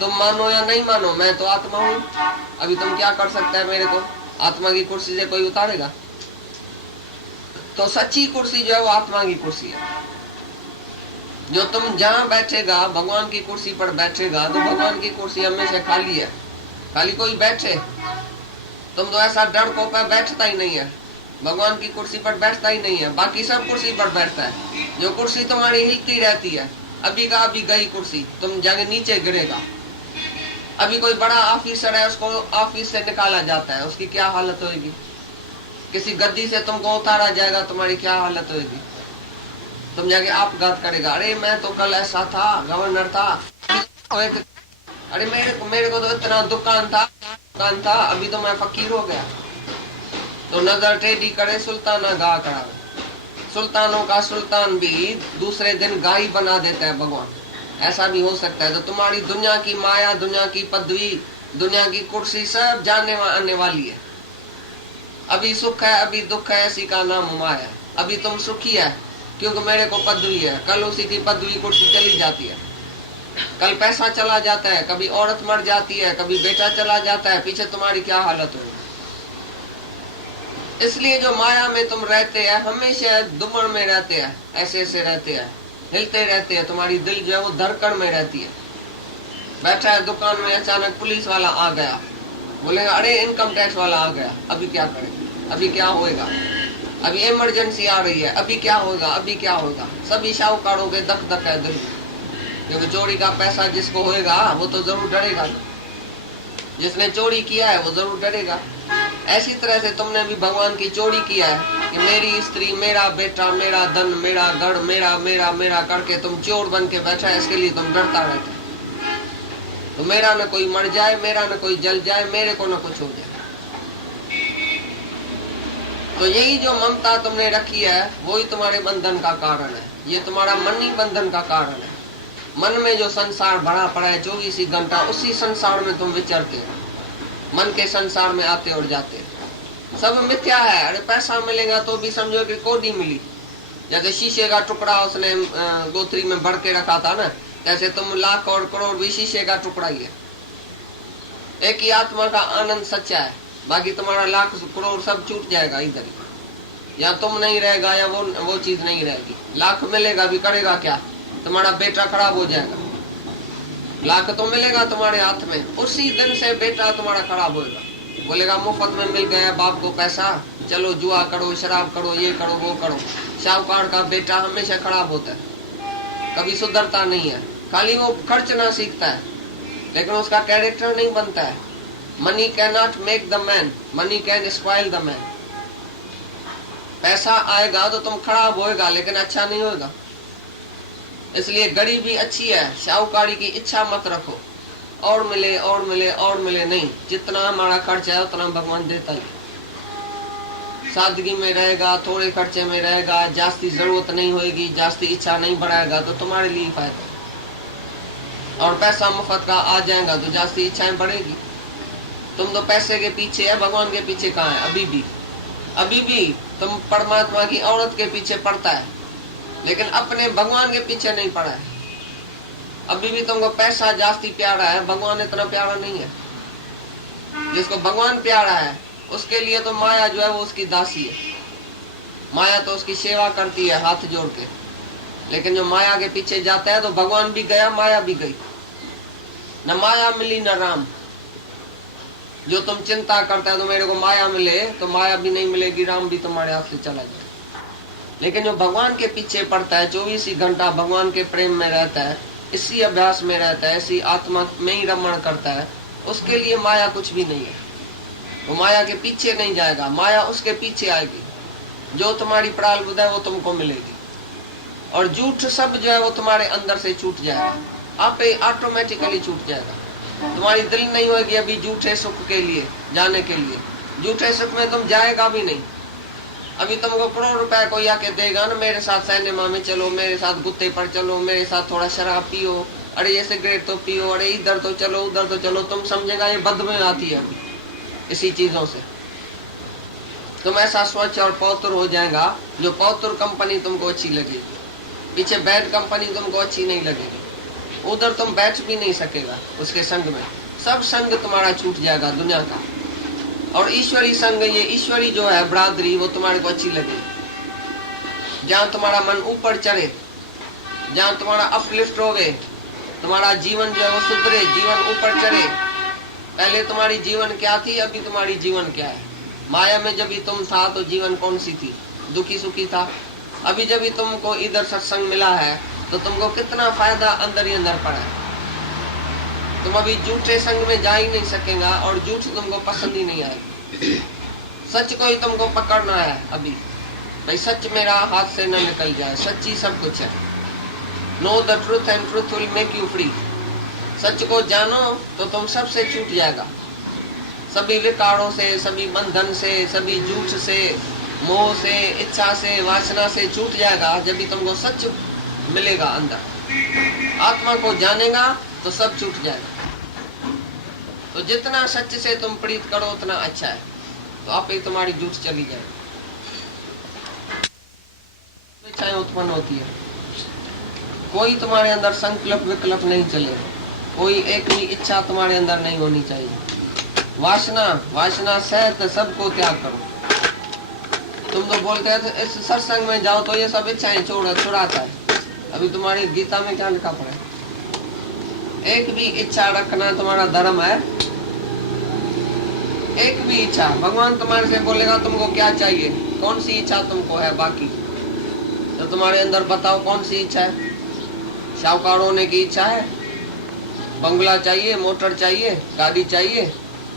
तुम मानो या नहीं मानो, मैं तो आत्मा हूँ। अभी तुम क्या कर सकते हैं मेरे को? आत्मा की कुर्सी से कोई उतारेगा? तो सच्ची कुर्सी जो है वो आत्मा की कुर्सी है। जो तुम जहाँ बैठेगा, भगवान की कुर्सी पर बैठेगा, तो भगवान की कुर्सी हमेशा खाली है। खाली कोई बैठे, तुम तो ऐसा डरको पे बैठता ही नहीं है। भगवान की कुर्सी पर बैठता ही नहीं है, बाकी सब कुर्सी पर बैठता है। जो कुर्सी तुम्हारी हिलती रहती है, अभी का अभी गई कुर्सी, तुम जाके नीचे गिरेगा। अभी कोई बड़ा ऑफिसर है, उसको ऑफिस से निकाला जाता है, उसकी क्या हालत होगी? किसी गद्दी से तुमको उतारा जाएगा, तुम्हारी क्या हालत होगी? तुम जाके आपघात करेगा। अरे मैं तो कल ऐसा था, गवर्नर था, अरे मेरे को तो इतना दुकान था, अभी तो मैं फकीर हो गया। तो नजर टेढ़ी करे सुल्ताना गा करावे। सुल्तानों का सुल्तान भी दूसरे दिन गाय बना देता है भगवान। ऐसा भी हो सकता है। तो तुम्हारी दुनिया की माया, दुनिया की पदवी, दुनिया की कुर्सी सब जाने आने वाली है। अभी सुख है, अभी दुख है, इसी का नाम माया। अभी तुम सुखी है क्योंकि मेरे को पदवी है, कल उसी की पदवी कुर्सी चली जाती है। कल पैसा चला जाता है, कभी औरत मर जाती है, कभी बेटा चला जाता है, पीछे तुम्हारी क्या हालत होगी? इसलिए जो माया में तुम रहते हैं, हमेशा दुमड़ में रहते हैं, ऐसे ऐसे रहते हैं, हिलते रहते हैं। तुम्हारी दिल जो है वो धड़कन में रहती है। बैठा है दुकान में, अचानक पुलिस वाला आ गया, बोलेगा अरे इनकम टैक्स वाला आ गया, अभी क्या करें, अभी क्या होएगा, अभी इमरजेंसी आ रही है, अभी क्या होगा, अभी क्या होगा। सभी शाहूकारों के धक धक है दिल, क्योंकि चोरी का पैसा जिसको होएगा वो तो जरूर डरेगा। जिसने चोरी किया है वो जरूर डरेगा। ऐसी तरह से तुमने भी भगवान की चोरी किया है कि मेरी स्त्री, मेरा बेटा, मेरा धन, मेरा घर, मेरा मेरा मेरा करके तुम चोर बन के बैठा है। इसके लिए तुम डरता रहता है। तो मेरा न कोई मर जाए, मेरा न कोई जल जाए, मेरे को न कुछ हो जाए। तो यही जो ममता तुमने रखी है वही तुम्हारे बंधन का कारण है। ये तुम्हारा मन ही बंधन का कारण है। मन में जो संसार भरा पड़ा है 24 घंटा, उसी संसार में तुम विचरते हो। मन के संसार में आते और जाते, सब मिथ्या है। अरे पैसा मिलेगा तो भी समझो कि कोडी मिली। जैसे शीशे का टुकड़ा उसने गोथरी में भर के रखा था ना, जैसे तुम लाख और करोड़ भी शीशे का टुकड़ा ही है। एक ही आत्मा का आनंद सच्चा है, बाकी तुम्हारा लाख करोड़ सब छूट जाएगा इधर ही। या तुम नहीं रहेगा या वो चीज नहीं रहेगी। लाख मिलेगा भी करेगा क्या? तुम्हारा बेटा खराब हो जाएगा। लाख तो मिलेगा तुम्हारे हाथ में, उसी दिन से बेटा तुम्हारा खराब होएगा। बोलेगा मुफ्त में मिल गया बाप को पैसा, चलो जुआ करो, शराब करो, ये करो, वो करो। शाहूकार का बेटा हमेशा खराब होता है, कभी सुधरता नहीं है। खाली वो खर्चना सीखता है, लेकिन उसका कैरेक्टर नहीं बनता है। Money can not make the man, money can spoil the man. पैसा आएगा तो तुम खराब होएगा, लेकिन अच्छा नहीं होएगा। इसलिए गरीबी अच्छी है, शाहूकारी की इच्छा मत रखो। और मिले और मिले और मिले नहीं, जितना हमारा खर्च है उतना भगवान देता ही। सादगी में रहेगा, थोड़े खर्चे में रहेगा, जास्ती जरूरत नहीं होगी, जास्ती इच्छा नहीं बढ़ाएगा तो तुम्हारे लिए फायदा। और पैसा मुफ्त का आ जाएगा तो जास्ती इच्छाएं बढ़ेगी। तुम तो पैसे के पीछे है, भगवान के पीछे कहाँ है? अभी भी तुम परमात्मा की औरत के पीछे पड़ता है, लेकिन अपने भगवान के पीछे नहीं पड़ा है। अभी भी तुमको पैसा जास्ती प्यारा है, भगवान इतना प्यारा नहीं है। जिसको भगवान प्यारा है उसके लिए तो माया जो है वो उसकी दासी है। माया तो उसकी सेवा करती है हाथ जोड़ के। लेकिन जो माया के पीछे जाता है तो भगवान भी गया, माया भी गई। न माया मिली न राम। जो तुम चिंता करता है तो मेरे को माया मिले, तो माया भी नहीं मिलेगी, राम भी तुम्हारे हाथ से चला जाए। लेकिन जो भगवान के पीछे पड़ता है, 24 घंटा भगवान के प्रेम में रहता है, इसी अभ्यास में रहता है, इसी आत्मा में ही रमण करता है, उसके लिए माया कुछ भी नहीं है। वो माया के पीछे नहीं जाएगा, माया उसके पीछे आएगी। जो तुम्हारी प्रारब्ध है वो तुमको मिलेगी। और झूठ सब जो है वो तुम्हारे अंदर से छूट जाएगा, आप ऑटोमेटिकली छूट जाएगा। तुम्हारी दिल नहीं होगी अभी झूठे सुख के लिए जाने के लिए। झूठे सुख में तुम जाएगा भी नहीं। अभी तुमको करोड़ रुपए कोई आके देगा ना, मेरे साथ सिनेमा में चलो, मेरे साथ गुत्ते पर चलो, मेरे साथ थोड़ा शराब पियो, अरे ये सिगरेट तो पियो, अरे इधर तो चलो, उधर तो चलो, तुम समझेगा ये बद में आती है अभी इसी चीजों से। तुम ऐसा स्वच्छ और पवित्र हो जाएगा जो पवित्र कंपनी तुमको अच्छी लगेगी। पीछे बैड कंपनी तुमको अच्छी नहीं लगेगी, उधर तुम बैठ भी नहीं सकेगा उसके संग में। सब संग तुम्हारा छूट जाएगा दुनिया का, और ईश्वरी संग, ये ईश्वरी जो है बरादरी, वो तुम्हारे को अच्छी लगेगी। जहाँ तुम्हारा मन ऊपर चढ़े, जहाँ तुम्हारा अपलिफ्ट हो गए, तुम्हारा जीवन जो है वो सुधरे, जीवन ऊपर चढ़े। पहले तुम्हारी जीवन क्या थी, अभी तुम्हारी जीवन क्या है। माया में जब भी तुम था तो जीवन कौन सी थी, दुखी सुखी था। अभी जब भी तुमको इधर सत्संग मिला है तो तुमको कितना फायदा अंदर ही अंदर पड़ा है। तुम अभी झूठे संग में जा ही नहीं सकेगा, और झूठ तुमको पसंद ही नहीं आएगी। सच को ही तुमको पकड़ना है अभी, भाई सच मेरा हाथ से न निकल जाए, सच्ची सब कुछ है। Know the truth and truth will make you free. सच को जानो तो तुम सबसे छूट जाएगा, सभी विकारों से, सभी बंधन से, सभी झूठ से, मोह से, इच्छा से, वासना से छूट जाएगा जब भी तुमको सच मिलेगा अंदर। आत्मा को जानेगा तो सब छूट जाएगा। तो जितना सच से तुम प्रीत करो उतना अच्छा है, तो आप ही तुम्हारी झूठ चली जाएगी। इच्छाएं उत्पन्न होती है, कोई तुम्हारे अंदर संकल्प विकल्प नहीं चले, कोई एक भी इच्छा तुम्हारे अंदर नहीं होनी चाहिए। वासना सहित सबको त्याग करो। तुम तो बोलते हैं तो इस सत्संग में जाओ तो ये सब इच्छाएं छुड़ाता है। अभी तुम्हारी गीता में क्या लिखा पड़ा है? एक भी इच्छा रखना तुम्हारा धर्म है। एक भी इच्छा, भगवान तुम्हारे से बोलेगा तुमको क्या चाहिए, कौन सी इच्छा तुमको है, बाकी तो तुम्हारे अंदर बताओ कौन सी इच्छा है। शाहूकार होने की इच्छा है, बंगला चाहिए, मोटर चाहिए, गाड़ी चाहिए,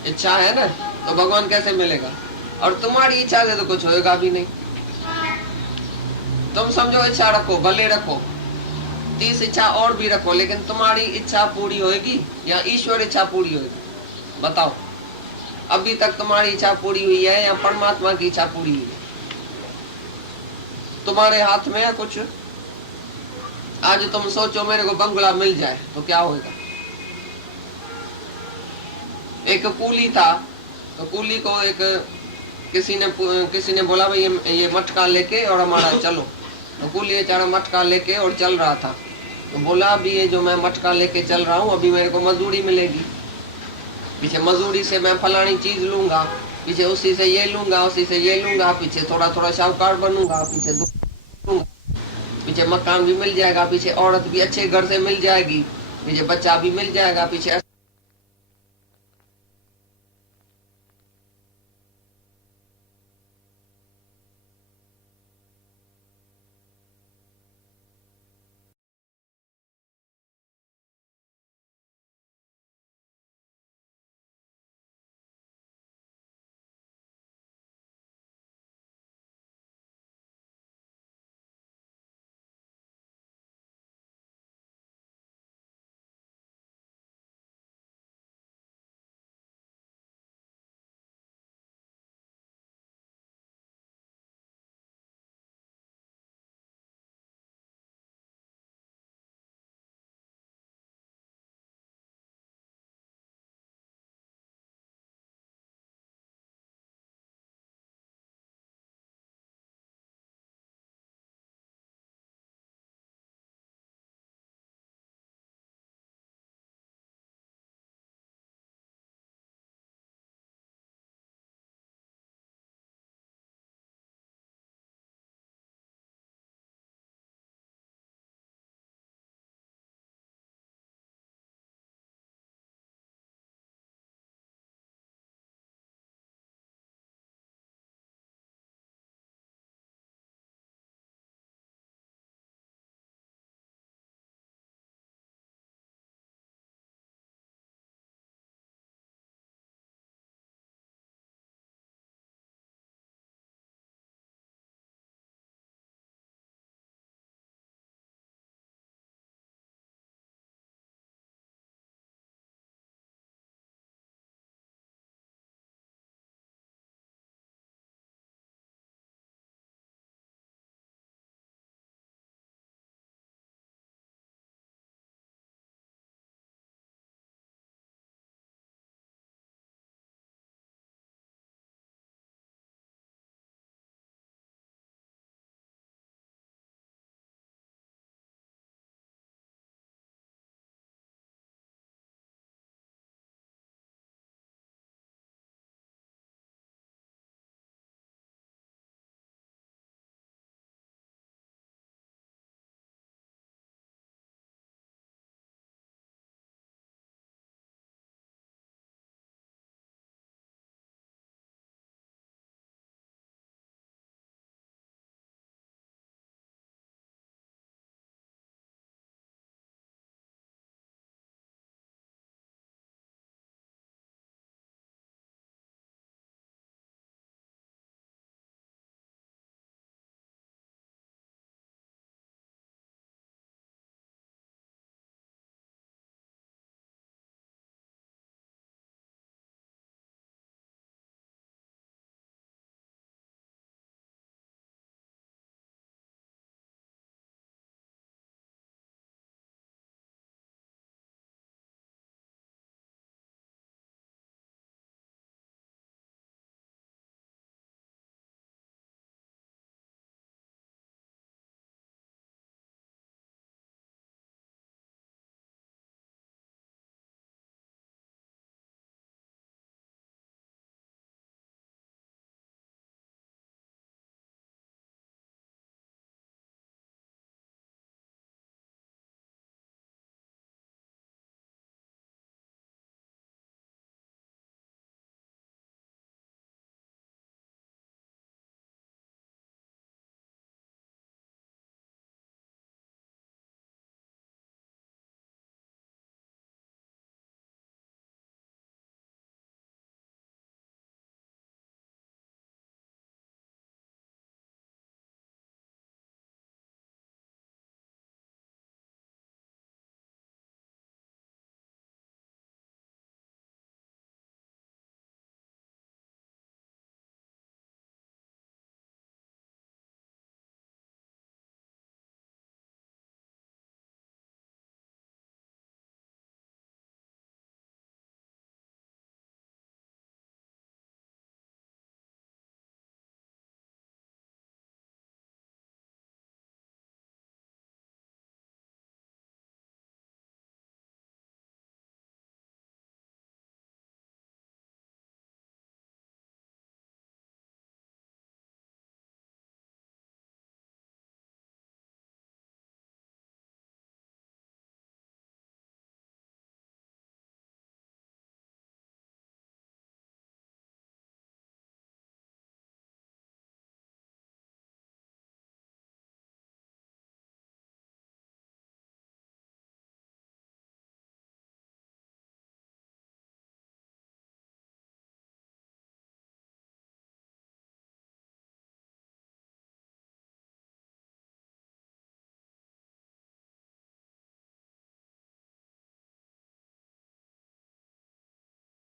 इच्छा है ना, तो भगवान कैसे मिलेगा? और तुम्हारी इच्छा से तो कुछ होएगा भी नहीं। तुम समझो इच्छा रखो, भले रखो, 30 इच्छा और भी रखो, लेकिन तुम्हारी इच्छा पूरी होएगी या ईश्वर इच्छा पूरी होएगी? बताओ, अभी तक तुम्हारी इच्छा पूरी हुई है या परमात्मा की इच्छा पूरी हुई है? तुम्हारे हाथ में है कुछ? आज तुम सोचो मेरे को बंगला मिल जाए तो क्या होगा? एक कूली था, तो कूली को एक किसी ने बोला भाई ये मटका लेके और हमारा चलो। तो कूली बेचारा मटका लेके और चल रहा था। तो बोला अभी ये जो मैं मटका लेके चल रहा हूँ, अभी मेरे को मजदूरी मिलेगी, पीछे मजदूरी से मैं फलानी चीज लूंगा, पीछे उसी से ये लूंगा, उसी से ये लूंगा, पीछे थोड़ा थोड़ा शाहूकार बनूंगा, पीछे दूंगा, पीछे मकान भी मिल जाएगा, पीछे औरत भी अच्छे घर से मिल जाएगी, पीछे बच्चा भी मिल जाएगा, पीछे